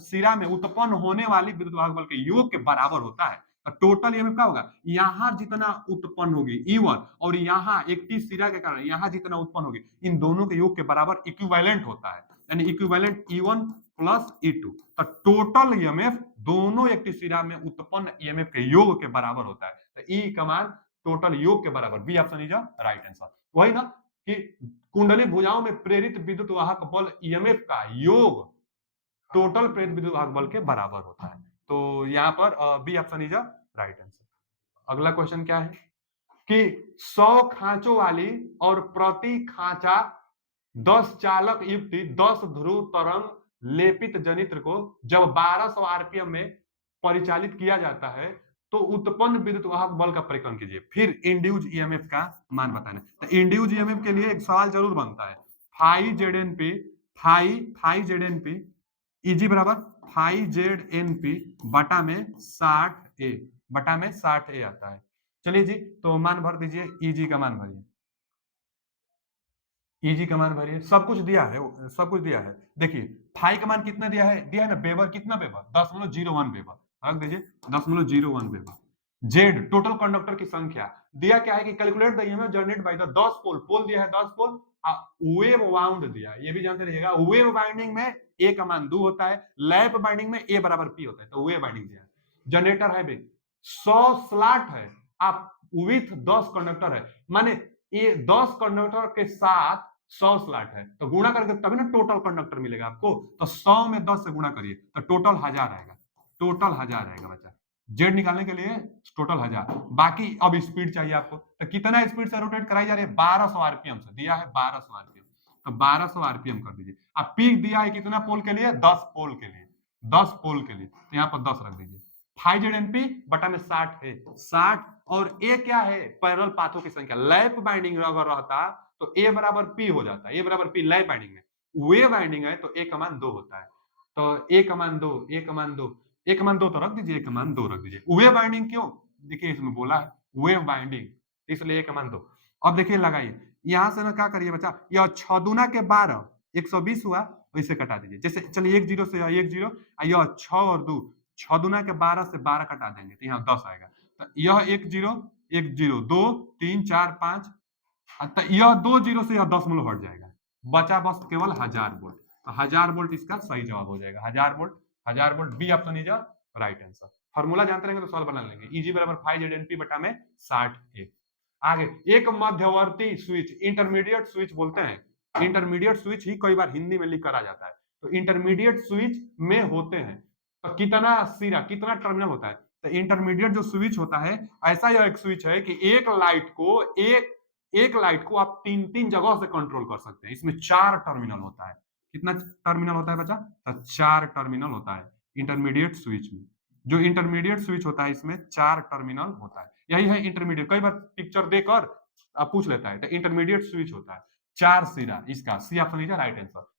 सिरा में उत्पन्न होने वाली विद्युत वाहक बल के योग के बराबर होता है। तो टोटल ईएमएफ क्या होगा, यहाँ जितना उत्पन्न होगी E1 और यहाँ एक्टिव सिरा के कारण यहाँ जितना उत्पन्न होगी, इन दोनों के योग के बराबर इक्विवेलेंट होता है, यानी इक्विवेलेंट E1 प्लस E2, तो टोटल ईएमएफ दोनों एक्टिव सिरा में उत्पन्न ईएमएफ के योग के बराबर होता है, तो ई का मान टोटल योग के बराबर, B option is right answer. वही ना कि कुंडली भुजाओं में प्रेरित विद्युत वाहक बल ईएमएफ का योग टोटल प्रेरित विद्युत वाहक बल के बराबर होता है, तो यहाँ पर B option is right answer. अगला क्वेश्चन क्या है कि 100 खांचों वाली और प्रति खांचा 10 चालक युक्त 10 ध्रुव तरंग लेपित जनित्र को जब 1200 आरपीएम में परिचालित किया जाता है, तो उत्पन्न विद्युत वाहक बल का परिकलन कीजिए, फिर इंड्यूज ईएमएफ का मान बताना। तो इंड्यूज ईएमएफ के लिए एक सवाल जरूर बनता है, phi Z N P E g बराबर फाई जेड एन पी बटा में 60 ए आता है। चलिए जी, तो मान भर दीजिए, ईजी का मान भरिए, ईजी का मान भरिए, सब कुछ दिया है, सब कुछ दिया है। देखिए फाई का मान कितना दिया है ना, वेबर, कितना वेबर, 10.01 वेबर, रख दीजिए 10.01 वेबर। जेड टोटल कंडक्टर की संख्या दिया, क्या है कि calculate the EMF generated by the 10 पोल दिया है 10 पोल, वेव वाउंड दिया, ये भी जानते रहिएगा, वेव बाइंडिंग में ए का मान 2 होता है, लैप बाइंडिंग में ए बराबर पी होता है, तो वेव बाइंडिंग दिया है। जनरेटर है 100 स्लॉट है, आप विथ 10 कंडक्टर है, माने ये 10 कंडक्टर के साथ 100 स्लॉट है, तो गुणा करके तभी ना टोटल कंडक्टर मिलेगा आपको, तो 100 में 10 से गुणा करिए तो टोटल 1000 आएगा, टोटल 1000 आएगा बच्चा। जेड निकालने के लिए टोटल 1000, बाकी अब स्पीड चाहिए आपको, तो कितना स्पीड से रोटेट कराई जा रही है, 1200 आरपीएम से, दिया है 1200 आरपीएम, तो 1200 आरपीएम कर दीजिए। अब पीक दिया है कितना पोल के लिए, 10 पोल के लिए, 10 पोल के लिए, तो यहाँ पर 10 रख दीजिए। 5 जेड एनपी बटा में 60 है, 60, और ए क्या है, पैरेलल पाथों की संख्या, लैप बाइंडिंग अगर रहता तो ए बराबर पी हो जाता है, ए बराबर पी लैप बाइंडिंग में, वे बाइंडिंग है तो ए का मान 2 होता है, तो ए का मान 2, ए का मान 2, ए का मान 2 तो रख दीजिए, ए का मान 2 रख दीजिए। वे बाइंडिंग क्यों, देखिए इसमें बोला है वेव बाइंडिंग, इसलिए ए का मान 2। अब देखिए लगाइए, यहां से ना क्या करिए बच्चा, यह 6 दूना के 12 120 हुआ, इसे कटा दीजिए। जैसे चलिए 1 जीरो से यह 1 जीरो, यह 6 और 2, 6 दूना के 12 से 12 कटा देंगे तो यहाँ 10 आएगा। तो यह 1 जीरो 1 जीरो 2 3 4 5, तो यह 2 जीरो से यह 10 मूल हट जाएगा, बचा बस केवल 1000 वोल्ट। तो 1000 वोल्ट इसका सही जवाब हो जाएगा, 1000 volt. 1000 volt B option is right answer. Formula जानते रहेंगे तो सॉल्व बना लेंगे। Eg बराबर 5 बटा में 60 ए। आगे एक मध्यवर्ती स्विच, इंटरमीडिएट स्विच बोलते हैं। इंटरमीडिएट स्विच ही कई बार हिंदी में लिख कर आ जाता है। तो इंटरमीडिएट स्विच में होते हैं तो कितना सिरा, कितना टर्मिनल होता है। तो इंटरमीडिएट जो स्विच होता है, ऐसा यह एक स्विच है कि एक लाइट को आप 3-3 जगह से कंट्रोल कर सकते हैं। इसमें 4 टर्मिनल होता है। कितना टर्मिनल होता है बच्चा? तो 4 टर्मिनल होता है इंटरमीडिएट स्विच में। जो इंटरमीडिएट स्विच होता है इसमें 4 टर्मिनल होता है। यही है इंटरमीडिएट। कई बार पिक्चर देकर पूछ लेता है। तो इंटरमीडिएट स्विच होता है 4 सिरा, इसका C option is right answer.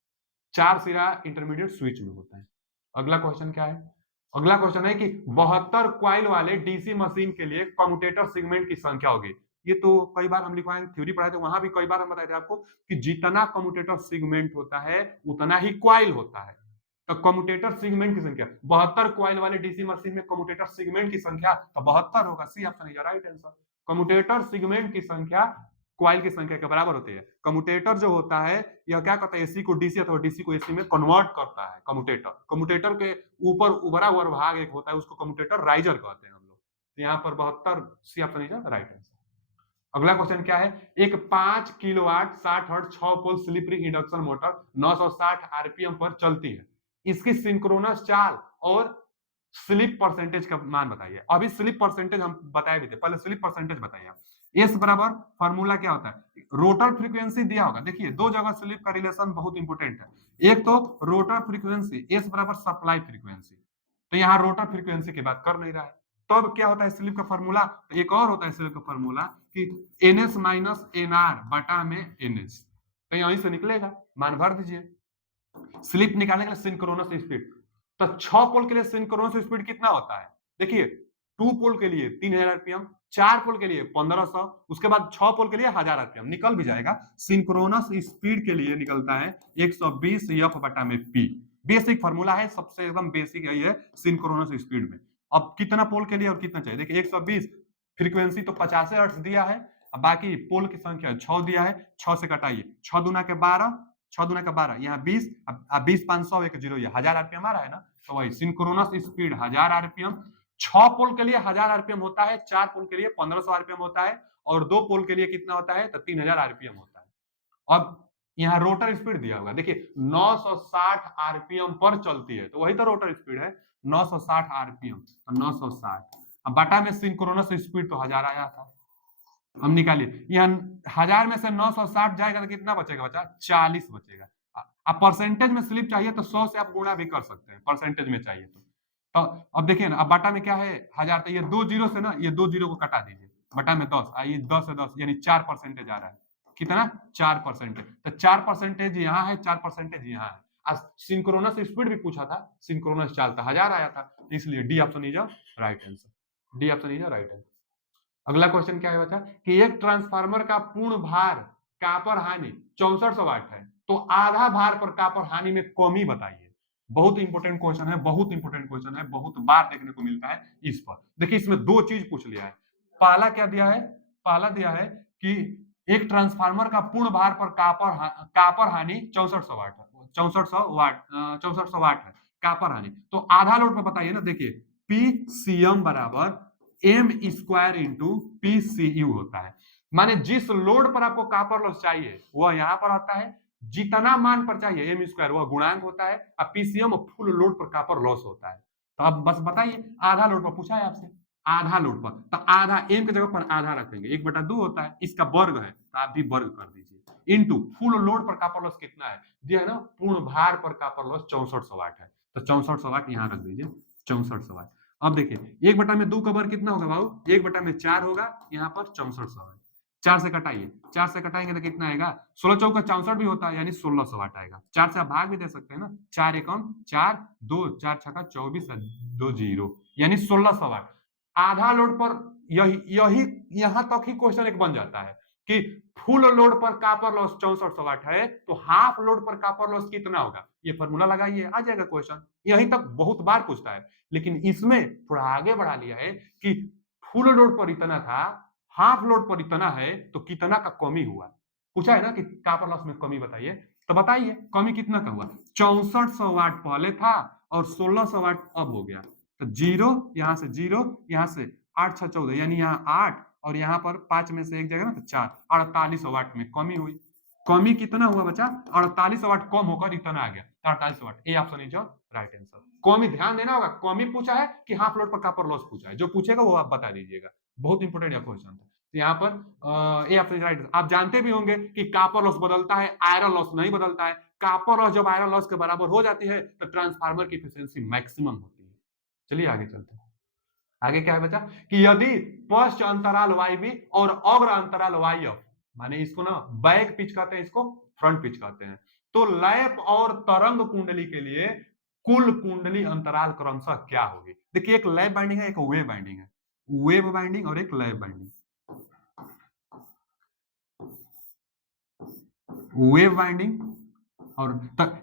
4 सिरा इंटरमीडिएट स्विच में होता है। अगला क्वेश्चन क्या है? अगला क्वेश्चन है कि 72 क्वाइल वाले डीसी मशीन के लिए कम्यूटेटर सेगमेंट की संख्या होगी। ये तो कई बार हम लिखवाएंगे, थ्योरी पढ़ाए थे, वहां भी कई बार हम बताए थे आपको कि जितना कम्यूटेटर सेगमेंट होता है उतना ही क्वाइल होता है। तो कम्यूटेटर सेगमेंट की संख्या 72 क्वाइल वाले डीसी मशीन में कम्यूटेटर सेगमेंट की संख्या तो 72 होगा, C option is right answer. Commutator segment की संख्या क्वाइल की संख्या के बराबर होती है। कम्यूटेटर जो होता है यह क्या करता है, एसी को डीसी अथवा डीसी को एसी में कन्वर्ट करता है। कम्यूटेटर, कम्यूटेटर के ऊपर उभरा हुआ भाग एक होता है, उसको कम्यूटेटर राइजर कहते हैं हम लोग। तो यहाँ पर 72 C option is right answer. अगला क्वेश्चन क्या है? एक 5 kilowatt 60 hertz 6 pole slip ring induction motor 960 RPM पर चलती है। इसकी सिंक्रोनस चाल और स्लिप परसेंटेज का मान बताइए। अभी स्लिप परसेंटेज हम बताए भी थे, पहले स्लिप परसेंटेज बताइए आप। एस बराबर फॉर्मूला क्या होता है? रोटर फ्रीक्वेंसी दिया होगा। देखिए दो जगह स्लिप का रिलेशन बहुत इंपॉर्टेंट है। एक तो रोटर फ्रीक्वेंसी, एस बराबर सप्लाई फ्रीक्वेंसी। तो यहाँ रोटर फ्रीक्वेंसी की बात कर नहीं रहा है। तब क्या होता है स्लिप का फॉर्मूला? तो एक और होता है स्लिप का फॉर्मूला कि एनएस माइनस एनआर बटा में एनएस। तो यहीं से निकलेगा, मान भर दीजिए। स्लिप निकालने के लिए सिंक्रोनस स्पीड, तो 6 पोल के लिए सिंक्रोनस स्पीड कितना होता है? देखिए 2 पोल के लिए 3000 आरपीएम, 4 पोल के लिए 1500, उसके बाद 6 पोल के लिए 1000 आरपीएम निकल भी जाएगा। सिंक्रोनस स्पीड के लिए निकलता है 120 एफ बटा में पी। बेसिक फार्मूला है, सबसे एकदम बेसिक यही है सिंक्रोनस स्पीड में। अब कितना पोल के लिए और कितना चाहिए? देखिए 120 फ्रीक्वेंसी तो 50 हर्ट्ज दिया है, बाकी पोल की संख्या 6 दिया है। 6 से कटाइए, 6 दूना के 12, 6 दूना का 12, यहाँ 20, 20 500 एक जीरो, ये 1000 आरपीएम आ रहा है ना। तो वही सिंक्रोनस स्पीड 1000 आरपीएम। 6 पोल के लिए 1000 आरपीएम होता है, 4 पोल के लिए 1500 आरपीएम होता है, और 2 पोल के लिए कितना होता है? तो 3000 आरपीएम होता है। अब यहाँ रोटर स्पीड दिया होगा, देखिए 960 आरपीएम पर चलती है, तो वही तो रोटर स्पीड है 960 आरपीएम। तो 960 अब बटा में सिंक्रोनस स्पीड तो 1000 आया था। हम निकालिए, यहाँ 1000 में से 960 जाएगा तो कितना बचेगा बच्चा? 40 बचेगा। अब परसेंटेज में स्लिप चाहिए तो 100 से आप गुणा भी कर सकते हैं, परसेंटेज में चाहिए तो अब देखिए ना, अब बटा में क्या है 1000, तो ये 2 जीरो से ना, ये 2 जीरो को कटा दीजिए, बटा में 10, आइए 10 से 10 यानी 4% आ रहा है। कितना? 4%। तो 4% यहाँ है, 4% यहाँ है। आज सिंक्रोनस स्पीड भी पूछा था, सिंक्रोनस चाल था 1000 आया था, इसलिए D option is right answer. D option is right answer. अगला क्वेश्चन क्या है बच्चा कि एक ट्रांसफार्मर का पूर्ण भार कॉपर हानि 6400 वाट है, तो आधा भार पर कॉपर हानि में कमी बताइए। बहुत इंपॉर्टेंट क्वेश्चन है, बहुत इंपॉर्टेंट क्वेश्चन है, बहुत बार देखने को मिलता है इस पर। देखिए इसमें दो चीज पूछ लिया है। पहला क्या दिया है? पहला दिया है कि एक ट्रांसफार्मर का पूर्ण भार पर कॉपर हानि 6400 वाट है, 6400 वाट है कॉपर हानि। तो आधा लोड पर बताइए ना। देखिए पीसीएम बराबर एम स्क्वायर इंटू पीसीयू होता है। माने जिस लोड पर आपको कॉपर लॉस चाहिए वह यहां पर आता है, जितना मान पर चाहिए एम स्क्वायर वह गुणांक होता है, और पीसीएम फुल लोड पर कॉपर लॉस होता है। तो अब बस बताइए, आधा लोड पर पूछा है आपसे, आधा लोड पर, तो आधा एम की जगह पर आधा रखेंगे, 1/2 होता है, इसका वर्ग है तो आप भी वर्ग कर दीजिए, इंटू फुल लोड पर कॉपर लॉस कितना है दिया है ना, पूर्ण भार पर कॉपर लॉस 6400 वाट है, तो 6400 वाट यहाँ रख दीजिए, 6400 वाट। अब देखिए 1/2 का वर्ग कितना होगा बाबू? 1/4 होगा, यहाँ पर 6400 है। 4 से कटाइए, 4 से कटाएंगे तो कितना आएगा? 16 चौका 64 भी होता है, यानी 1600 वाट आएगा। 4 से आप भाग भी दे सकते हैं ना, 4 एकम 4, 2 4 छक्का 24, 2 जीरो, यानी 1600 वाट। आधा लोड पर यही यही यहाँ तक ही क्वेश्चन एक बन जाता है। कि फुल लोड पर कॉपर लॉस 6400 वाट है तो हाफ लोड पर कॉपर लॉस कितना होगा, ये फॉर्मूला लगाइए, आ जाएगा क्वेश्चन। यहीं तक बहुत बार पूछता है, लेकिन इसमें थोड़ा आगे बढ़ा लिया है कि फुल लोड पर इतना था, हाफ लोड पर इतना है, तो कितना का कमी हुआ। पूछा है ना कि कॉपर लॉस में कमी बताइए, तो बताइए कमी कितना का हुआ। 6400 वाट पहले था और 1600 वाट अब हो गया, तो जीरो, यहां से जीरो, यहां से 8 6 14, यानी यहाँ 8 और यहाँ पर 5 में से एक जगह ना तो 4, 48 वाट में कमी हुई। कमी कितना हुआ बच्चा, 48 वाट कम होकर इतना आ गया, 48 watt. A option is right answer. कमी ध्यान देना होगा, कमी पूछा है कि हाफ लोड पर कॉपर लॉस पूछा है, जो पूछेगा वो आप बता दीजिएगा, बहुत इंपॉर्टेंट क्वेश्चन था। तो यहाँ पर ए ऑप्शन राइट। आप जानते भी होंगे कि कॉपर लॉस बदलता है, आयरन लॉस नहीं बदलता है। कॉपर लॉस जब आयरन लॉस के बराबर हो जाती है तो ट्रांसफार्मर की एफिशिएंसी मैक्सिमम होती है। चलिए आगे चलते हैं। आगे क्या है बच्चा कि यदि पश्च अंतराल वाई बी और अग्र अंतराल वाई एफ, माने इसको ना बैक पिच कहते हैं, इसको फ्रंट पिच कहते हैं, तो लैप और तरंग कुंडली के लिए कुल कुंडली अंतराल क्रमशः क्या होगी। देखिए एक लैप बाइंडिंग है, एक वेव बाइंडिंग है, वेव बाइंडिंग और एक लैप बाइंडिंग। वेव बाइंडिंग और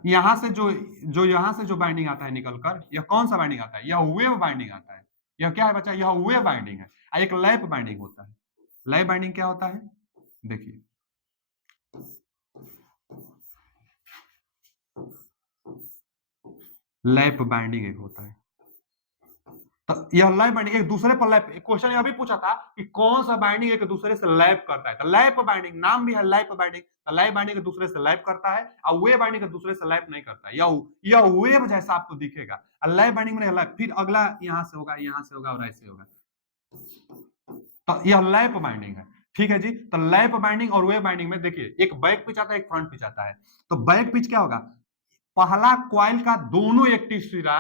यहां से जो यहां से जो बाइंडिंग आता है निकलकर, यह कौन सा बाइंडिंग आता है, यह वेव बाइंडिंग आता है। यह क्या है बच्चा, यह वेव बाइंडिंग है। एक लैप बाइंडिंग होता है। लैप बाइंडिंग क्या होता है, देखिए लैप बाइंडिंग एक होता है, तो यह लैप बाइंडिंग एक दूसरे पर लैप। क्वेश्चन यह भी पूछा था कि कौन सा बाइंडिंग एक दूसरे से लैप करता है, तो लैप बाइंडिंग नाम भी है लैप बाइंडिंग, तो लैप बाइंडिंग एक दूसरे से लैप करता है और वेव बाइंडिंग एक दूसरे से लैप नहीं करता है। यह वेव जैसा आपको दिखेगा, और लैप बाइंडिंग में लैप, फिर अगला यहां से होगा, यहां से होगा और ऐसे होगा, तो यह लैप बाइंडिंग है। ठीक है जी, तो लैप बाइंडिंग और वेव बाइंडिंग में देखिए एक बैक पिच आता है, एक फ्रंट पिच आता है। तो बैक पिच क्या होगा, पहला कॉइल का दोनों एक्टिव सिरा,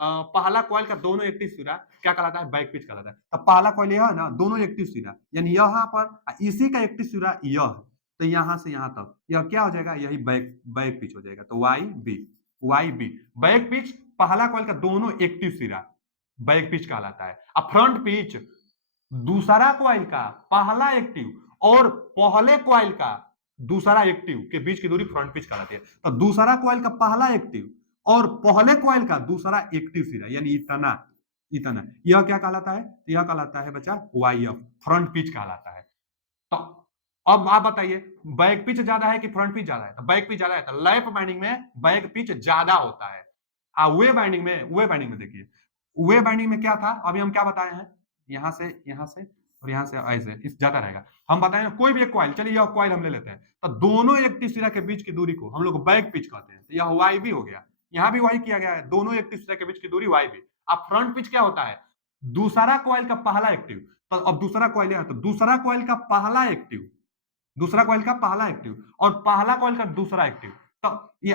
पहला कॉइल का दोनों एक्टिव सिरा क्या कहलाता है, बैक पिच कहलाता है। तो पहला कॉइल यह है ना, दोनों एक्टिव सिरा, यानी यहाँ पर इसी का एक्टिव सिरा यह, तो यहां से यहां तक यह क्या हो जाएगा, यही बैक बैक पिच हो जाएगा। तो Y B, Y B back pitch, पहला कॉइल का दोनों एक्टिव सिरा बैक पिच कहलाता है। अब फ्रंट पिच दूसरा कॉइल का पहला एक्टिव और पहले कॉइल का दूसरा एक्टिव के बीच की दूरी फ्रंट पिच कहलाती है। तो दूसरा कॉइल का पहला एक्टिव और पहले कॉइल का दूसरा एक्टिव सिरा, यानी इतना इतना, यह क्या कहलाता है, यह कहलाता है बच्चा वाई एफ, फ्रंट पिच कहलाता है। तो अब आप बताइए बैक पिच ज्यादा है कि फ्रंट पिच ज्यादा है, तो बैक पिच ज्यादा है, तो लैप बाइंडिंग में बैक पिच ज्यादा होता है। वे बाइंडिंग में, वे बाइंडिंग में देखिए, वे बाइंडिंग में क्या था, अभी हम क्या बताए हैं, यहां से और यहां से ऐसे इस जाता रहेगा। हम बताए ना कोई भी एक कॉइल, चलिए यह कॉइल हम ले लेते हैं, तो दोनों एक्टिव सिरा के बीच की दूरी को हम लोग बैक पिच कहते हैं, तो यह वाई भी हो गया। यहां भी वही किया गया है, दोनों एक्टिव सिरा के बीच की दूरी वाई भी। अब फ्रंट पिच क्या होता है, दूसरा कॉइल का पहला एक्टिव, तो अब दूसरा कॉइल है, तो दूसरा कॉइल का पहला एक्टिव, दूसरा कॉइल का पहला एक्टिव और पहला कॉइल का दूसरा एक्टिव, तो ये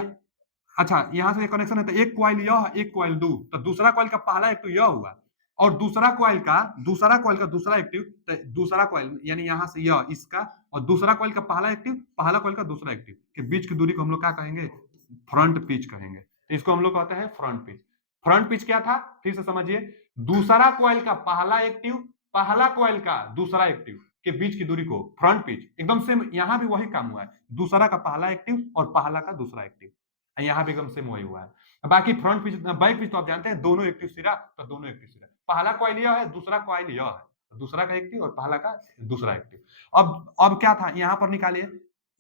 अच्छा यहां से कनेक्शन है, तो एक कॉइल यह, एक कॉइल दो, तो दूसरा कॉइल का पहला एक्टिव यह हुआ और दूसरा कॉइल का दूसरा एक्टिव, तो दूसरा कॉइल यानी यहां से यह इसका और दूसरा कॉइल का पहला एक्टिव, पहला कॉइल का दूसरा एक्टिव के बीच की दूरी को हम लोग क्या कहेंगे, फ्रंट पिच कहेंगे। तो इसको हम लोग कहते हैं फ्रंट पिच। फ्रंट पिच क्या था, फिर से समझिए, दूसरा कॉइल का पहला एक्टिव, पहला कॉइल का दूसरा एक्टिव के बीच की दूरी को फ्रंट पिच, एकदम सेम यहां भी वही काम हुआ है, दूसरा का पहला एक्टिव और पहला का दूसरा एक्टिव, यहां भी एकदम सेम वही हुआ है। बाकी फ्रंट पिच बैक पिच तो आप जानते हैं, दोनों एक्टिव सिरा, तो दोनों एक्टिव सिरा, पहला कॉइल यह है, दूसरा कॉइल यह है, दूसरा का एक्टिव और पहला का दूसरा एक्टिव। अब क्या था, यहां पर निकालिए,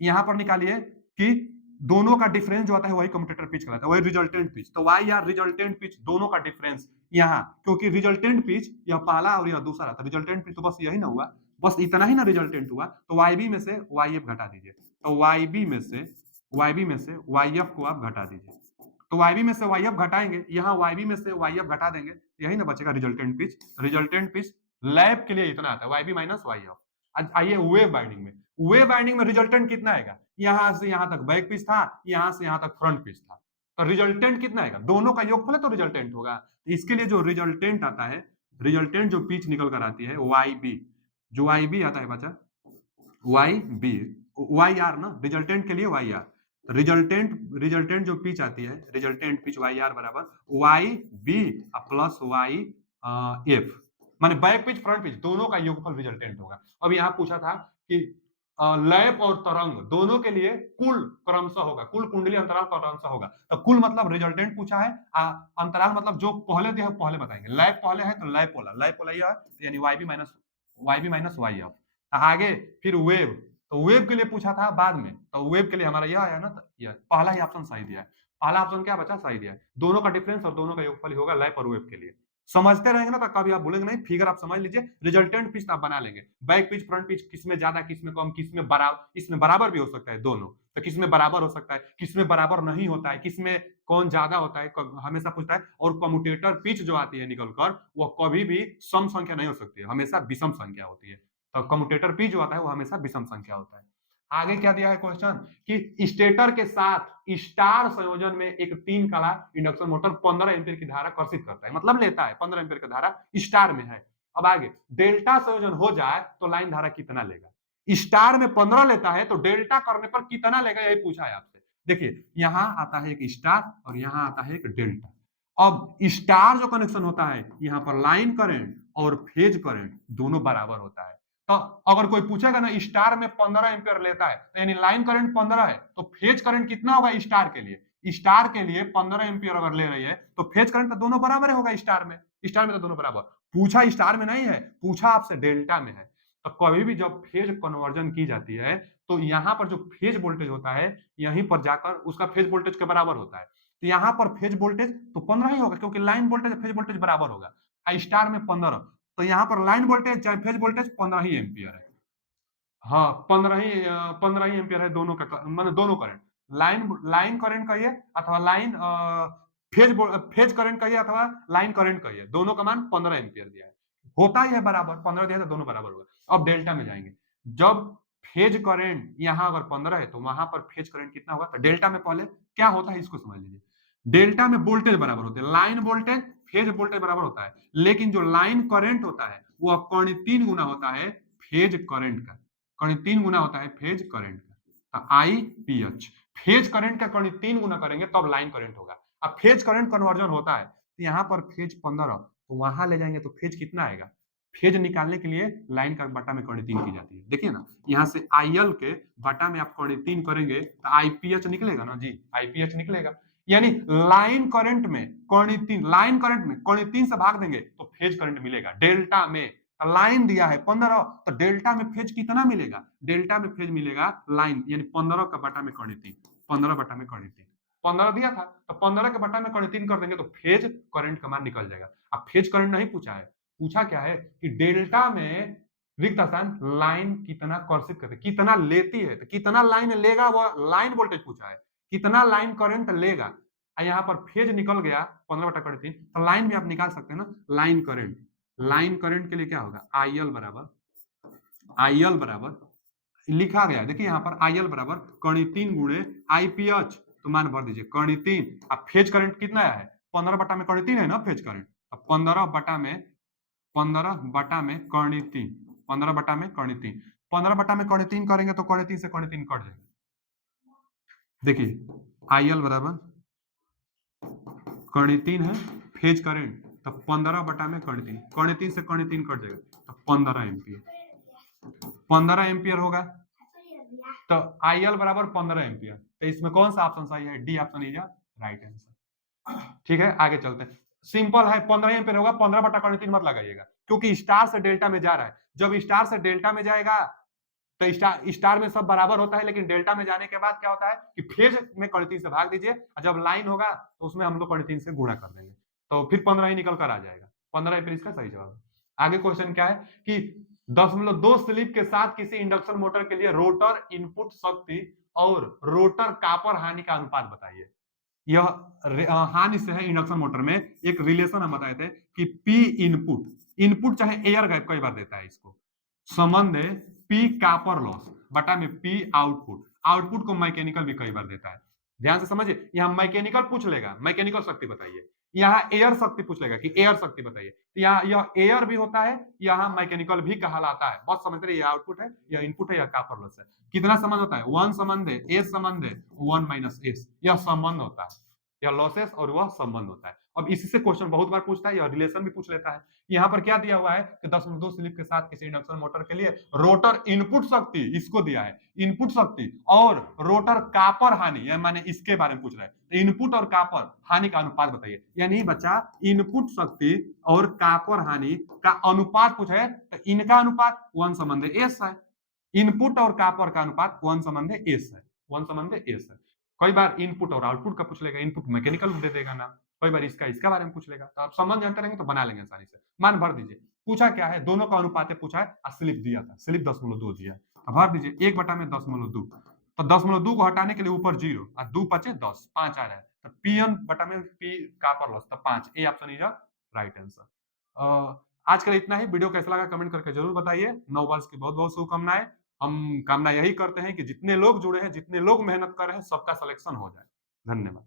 यहां पर निकालिए कि दोनों का डिफरेंस जो आता है वही कम्यूटेटर पिच कहलाता है, वही रिजल्टेंट पिच। तो वाई आर रिजल्टेंट पिच, दोनों का डिफरेंस यहाँ, क्योंकि रिजल्टेंट पिच यह पहला और यह दूसरा था, रिजल्टेंट पिच तो बस यही ना हुआ, बस इतना ही ना रिजल्टेंट हुआ, तो वाई बी में से वाई एफ घटा दीजिए, तो वाई बी में से वाई एफ को आप घटा दीजिए, तो वाई बी में से वाई एफ घटाएंगे, यहाँ वाई बी में से वाई एफ घटा देंगे, यही ना बचेगा resultant pitch. Resultant pitch lap के लिए इतना आता है, Y B minus Y F. आइए वेव बाइंडिंग में, वेव बाइंडिंग में रिजल्टेंट कितना आएगा, यहां से यहां तक बैक पिच था, यहां से यहां तक फ्रंट पिच था, तो रिजल्टेंट कितना आएगा, दोनों का योगफल है तो रिजल्टेंट होगा। इसके लिए जो रिजल्टेंट आता है, रिजल्टेंट जो पिच निकल कर आती है वाई बी, जो वाई बी आता है बच्चा, वाई बी, वाई आर ना, रिजल्टेंट के लिए वाई आर, रिजल्टेंट रिजल्टेंट जो पिच आती है, रिजल्टेंट पिच वाई आर बराबर Y B plus Y F, माने बैक पिच फ्रंट पिच दोनों का योगफल रिजल्टेंट होगा। अब यहां पूछा था कि लैप और तरंग दोनों के लिए कुल क्रमशः होगा, कुल कुंडली अंतराल क्रमशः होगा। तो कुल मतलब रिजल्टेंट पूछा है, अंतराल मतलब जो पहले दिया है पहले बताएंगे। लैप पहले है तो लैपोला, लैपोला यह है यानी Y B minus Y F. आगे फिर वेव, तो वेव के लिए पूछा था बाद में, तो वेव के लिए हमारा यह आया ना, तो यह पहला ही ऑप्शन सही दिया है। पहला ऑप्शन क्या बचा, सही दिया है। दोनों का डिफरेंस और दोनों का योगफल ही होगा लैप और वेव के लिए। समझते रहेंगे ना तो कभी आप बोलेंगे नहीं, फिगर आप समझ लीजिए, रिजल्टेंट पिच आप बना लेंगे। बैक पिच फ्रंट पिच किसमें ज्यादा किसमें कम, किसमें बराबर, इसमें बराबर भी हो सकता है दोनों, तो किसमें बराबर हो सकता है, किसमें बराबर नहीं होता है, किसमें कौन ज्यादा होता है, हमेशा पूछता है। और कम्यूटेटर पिच जो आती है निकल कर, वह कभी भी सम संख्या नहीं हो सकती है, हमेशा विषम संख्या होती है। तो कम्यूटेटर पिच जो आता है वो हमेशा विषम संख्या होता है। आगे क्या दिया है क्वेश्चन कि स्टेटर के साथ स्टार संयोजन में एक 3 कला इंडक्शन मोटर 15 एम्पीयर की धारा कर्षित करता है, मतलब लेता है 15 एम्पीयर की धारा स्टार में है। अब आगे डेल्टा संयोजन हो जाए तो लाइन धारा कितना लेगा। स्टार में 15 लेता है तो डेल्टा करने पर कितना लेगा, यही पूछा है आपसे। देखिए यहां आता है एक स्टार और यहां आता है एक डेल्टा। अब स्टार जो कनेक्शन होता है यहां पर लाइन करंट और फेज करंट दोनों बराबर होता है। तो अगर कोई पूछेगा ना स्टार में 15 एम्पियर लेता है तो यानी लाइन करंट 15 है, तो फेज करंट कितना होगा स्टार के लिए। स्टार के लिए 15 एम्पियर अगर ले रही है तो फेज करंट तो दोनों बराबर होगा स्टार में। स्टार में तो दोनों बराबर, पूछा स्टार में नहीं है, पूछा आपसे डेल्टा में है। तो कभी भी जब फेज कन्वर्जन की जाती है तो यहाँ पर जो फेज वोल्टेज होता है यहीं पर जाकर उसका फेज वोल्टेज के बराबर होता है। तो यहाँ पर फेज वोल्टेज तो 15 ही होगा क्योंकि लाइन वोल्टेज फेज वोल्टेज बराबर होगा। स्टार में 15, तो यहाँ पर लाइन वोल्टेज चाहे फेज वोल्टेज 15 ही एम्पियर है। हाँ 15 ही एम्पियर है दोनों का, मतलब दोनों करंट, लाइन लाइन करंट कहिए अथवा लाइन फेज फेज करंट कहिए अथवा लाइन करंट कहिए, दोनों का मान 15 एम्पियर दिया है, होता ही है बराबर, 15 दिया है तो दोनों बराबर होगा। अब डेल्टा में जाएंगे, जब फेज करंट यहाँ अगर 15 है तो वहां पर फेज करंट कितना होगा, तो डेल्टा में पहले क्या होता है इसको समझ लीजिए। डेल्टा में वोल्टेज बराबर होते हैं, लाइन वोल्टेज फेज वोल्टेज बराबर होता है, लेकिन जो लाइन करंट होता है वो कौन 3 गुना होता है फेज करंट का, कौन 3 गुना होता है फेज करंट का, I P H. Phase current का कौन 3 गुना करेंगे तब लाइन करंट होगा। अब फेज करंट कन्वर्जन होता है तो यहाँ पर फेज 15 तो वहां ले जाएंगे तो फेज कितना आएगा, फेज निकालने के लिए लाइन का बटा में कौन 3 की जाती है। देखिए ना यहाँ से आईएल के बटा में आप कौन 3 करेंगे तो आईपीएच निकलेगा ना जी, आईपीएच निकलेगा। यानी लाइन करंट में कौन 3, लाइन करंट में कौन 3 से भाग देंगे तो फेज करंट मिलेगा। डेल्टा में लाइन दिया है 15 तो डेल्टा में फेज कितना मिलेगा, डेल्टा में फेज मिलेगा लाइन यानी 15 का बटा में कौन 3, 15 बटा में कौन 3, 15 दिया था तो 15 के बटा में कौन 3 कर देंगे तो फेज करंट का मान निकल जाएगा। अब फेज करंट नहीं पूछा है, पूछा क्या है कि डेल्टा में रिक्त स्थान लाइन कितना कर्षित करते, कितना लेती है, तो कितना लाइन लेगा वो लाइन वोल्टेज पूछा है, कितना लाइन करंट लेगा। यहाँ पर फेज निकल गया 15 बटा कौन 3, तो लाइन भी आप निकाल सकते हैं ना, लाइन करंट, लाइन करंट के लिए क्या होगा आईएल बराबर लिखा गया है, देखिए यहाँ पर आईएल बराबर कर्ण 3 गुणे आईपीएच, तो मान भर दीजिए कर्ण 3। अब फेज करंट कितना है 15 बटा में कर्ण 3 है ना फेज करंट, अब 15 बटा में कर्ण 3, 15 बटा में कर्ण 3, 15 बटा में कर्ण 3 करेंगे तो कर्ण 3 से कर्ण 3 कट जाएगा। देखिए आईएल बराबर कर्ण 3 है फेज करंट, तो 15 बटा में कर्ण 3 से कर्ण 3 कट जाएगा तो 15 एम्पियर, 15 एम्पियर होगा। तो आईएल बराबर 15 एम्पियर, तो इसमें कौन सा ऑप्शन सही है, D option is right answer. ठीक है आगे चलते हैं, सिंपल है 15 एम्पियर होगा, 15 बटा कर्ण 3 मत लगाइएगा क्योंकि स्टार से डेल्टा में जा रहा है। जब स्टार से डेल्टा में जाएगा तो स्टार में सब बराबर होता है, लेकिन डेल्टा में जाने के बाद क्या होता है कि फेज में कर्ण 3 से भाग दीजिए और जब लाइन होगा तो उसमें हम लोग कर्ण 3 से गुणा कर देंगे तो फिर 15 ही निकल कर आ जाएगा, 15 एम्पियर इसका सही जवाब है। आगे क्वेश्चन क्या है कि 10.2 स्लिप के साथ किसी इंडक्शन मोटर के लिए रोटर इनपुट शक्ति और रोटर कॉपर हानि का अनुपात बताइए। यह हानि से है इंडक्शन मोटर में एक रिलेशन हम बताए थे कि पी इनपुट, इनपुट चाहे एयर गैप कई बार देता है इसको, संबंध है पी कॉपर लॉस बटा में पी आउटपुट, आउटपुट को मैकेनिकल भी कई बार देता है। ध्यान से समझिए, यहाँ मैकेनिकल पूछ लेगा मैकेनिकल शक्ति बताइए, यहाँ एयर शक्ति पूछ लेगा कि एयर शक्ति बताइए, तो यहाँ यह एयर भी होता है, यहाँ मैकेनिकल भी कहलाता है। बस समझ रहे, यह आउटपुट है, यह इनपुट है, यह कॉपर लॉस है। कितना संबंध होता है, 1 संबंध है, एस संबंध है, 1 माइनस एस, यह संबंध होता है, यह लॉसेस और वह संबंध होता है। अब इसी से क्वेश्चन बहुत बार पूछता है, या रिलेशन भी पूछ लेता है। यहाँ पर क्या दिया हुआ है कि 10.2 स्लिप के साथ किसी इंडक्शन मोटर के लिए रोटर इनपुट शक्ति इसको दिया है, इनपुट शक्ति और रोटर कापर हानि, माने इसके बारे में पूछ रहा है। तो इनपुट और कापर हानि का अनुपात बताइए। यानी बच्चा इनपुट शक्ति और कापर हानि का अनुपात पूछा है, तो इनका अनुपात 1:s है। इनपुट और कापर का अनुपात 1:s है, 1:s है। कई बार इनपुट और आउटपुट का पूछ लेगा, इनपुट मैकेनिकल दे देगा ना, कई बार इसका बारे में पूछ लेगा। तो आप संबंध जानते रहेंगे तो बना लेंगे आसानी से। मान भर दीजिए, पूछा क्या है, दोनों का अनुपात पूछा है और स्लिप दिया था, स्लिप 10.2 दिया है। तो भर दीजिए 1/10.2, तो 10.2 को हटाने के लिए ऊपर 0 और 2 × 5 = 10, 5 आ रहा है। तो P कापर लॉस, तो 5, ए ऑप्शन इज राइट आंसर। आज के लिए इतना ही। वीडियो कैसा लगा कमेंट करके जरूर बताइए। नववर्ष की बहुत बहुत शुभकामनाएं। हम कामना यही करते हैं कि जितने लोग जुड़े हैं, जितने लोग मेहनत कर रहे हैं, सबका सिलेक्शन हो जाए। धन्यवाद।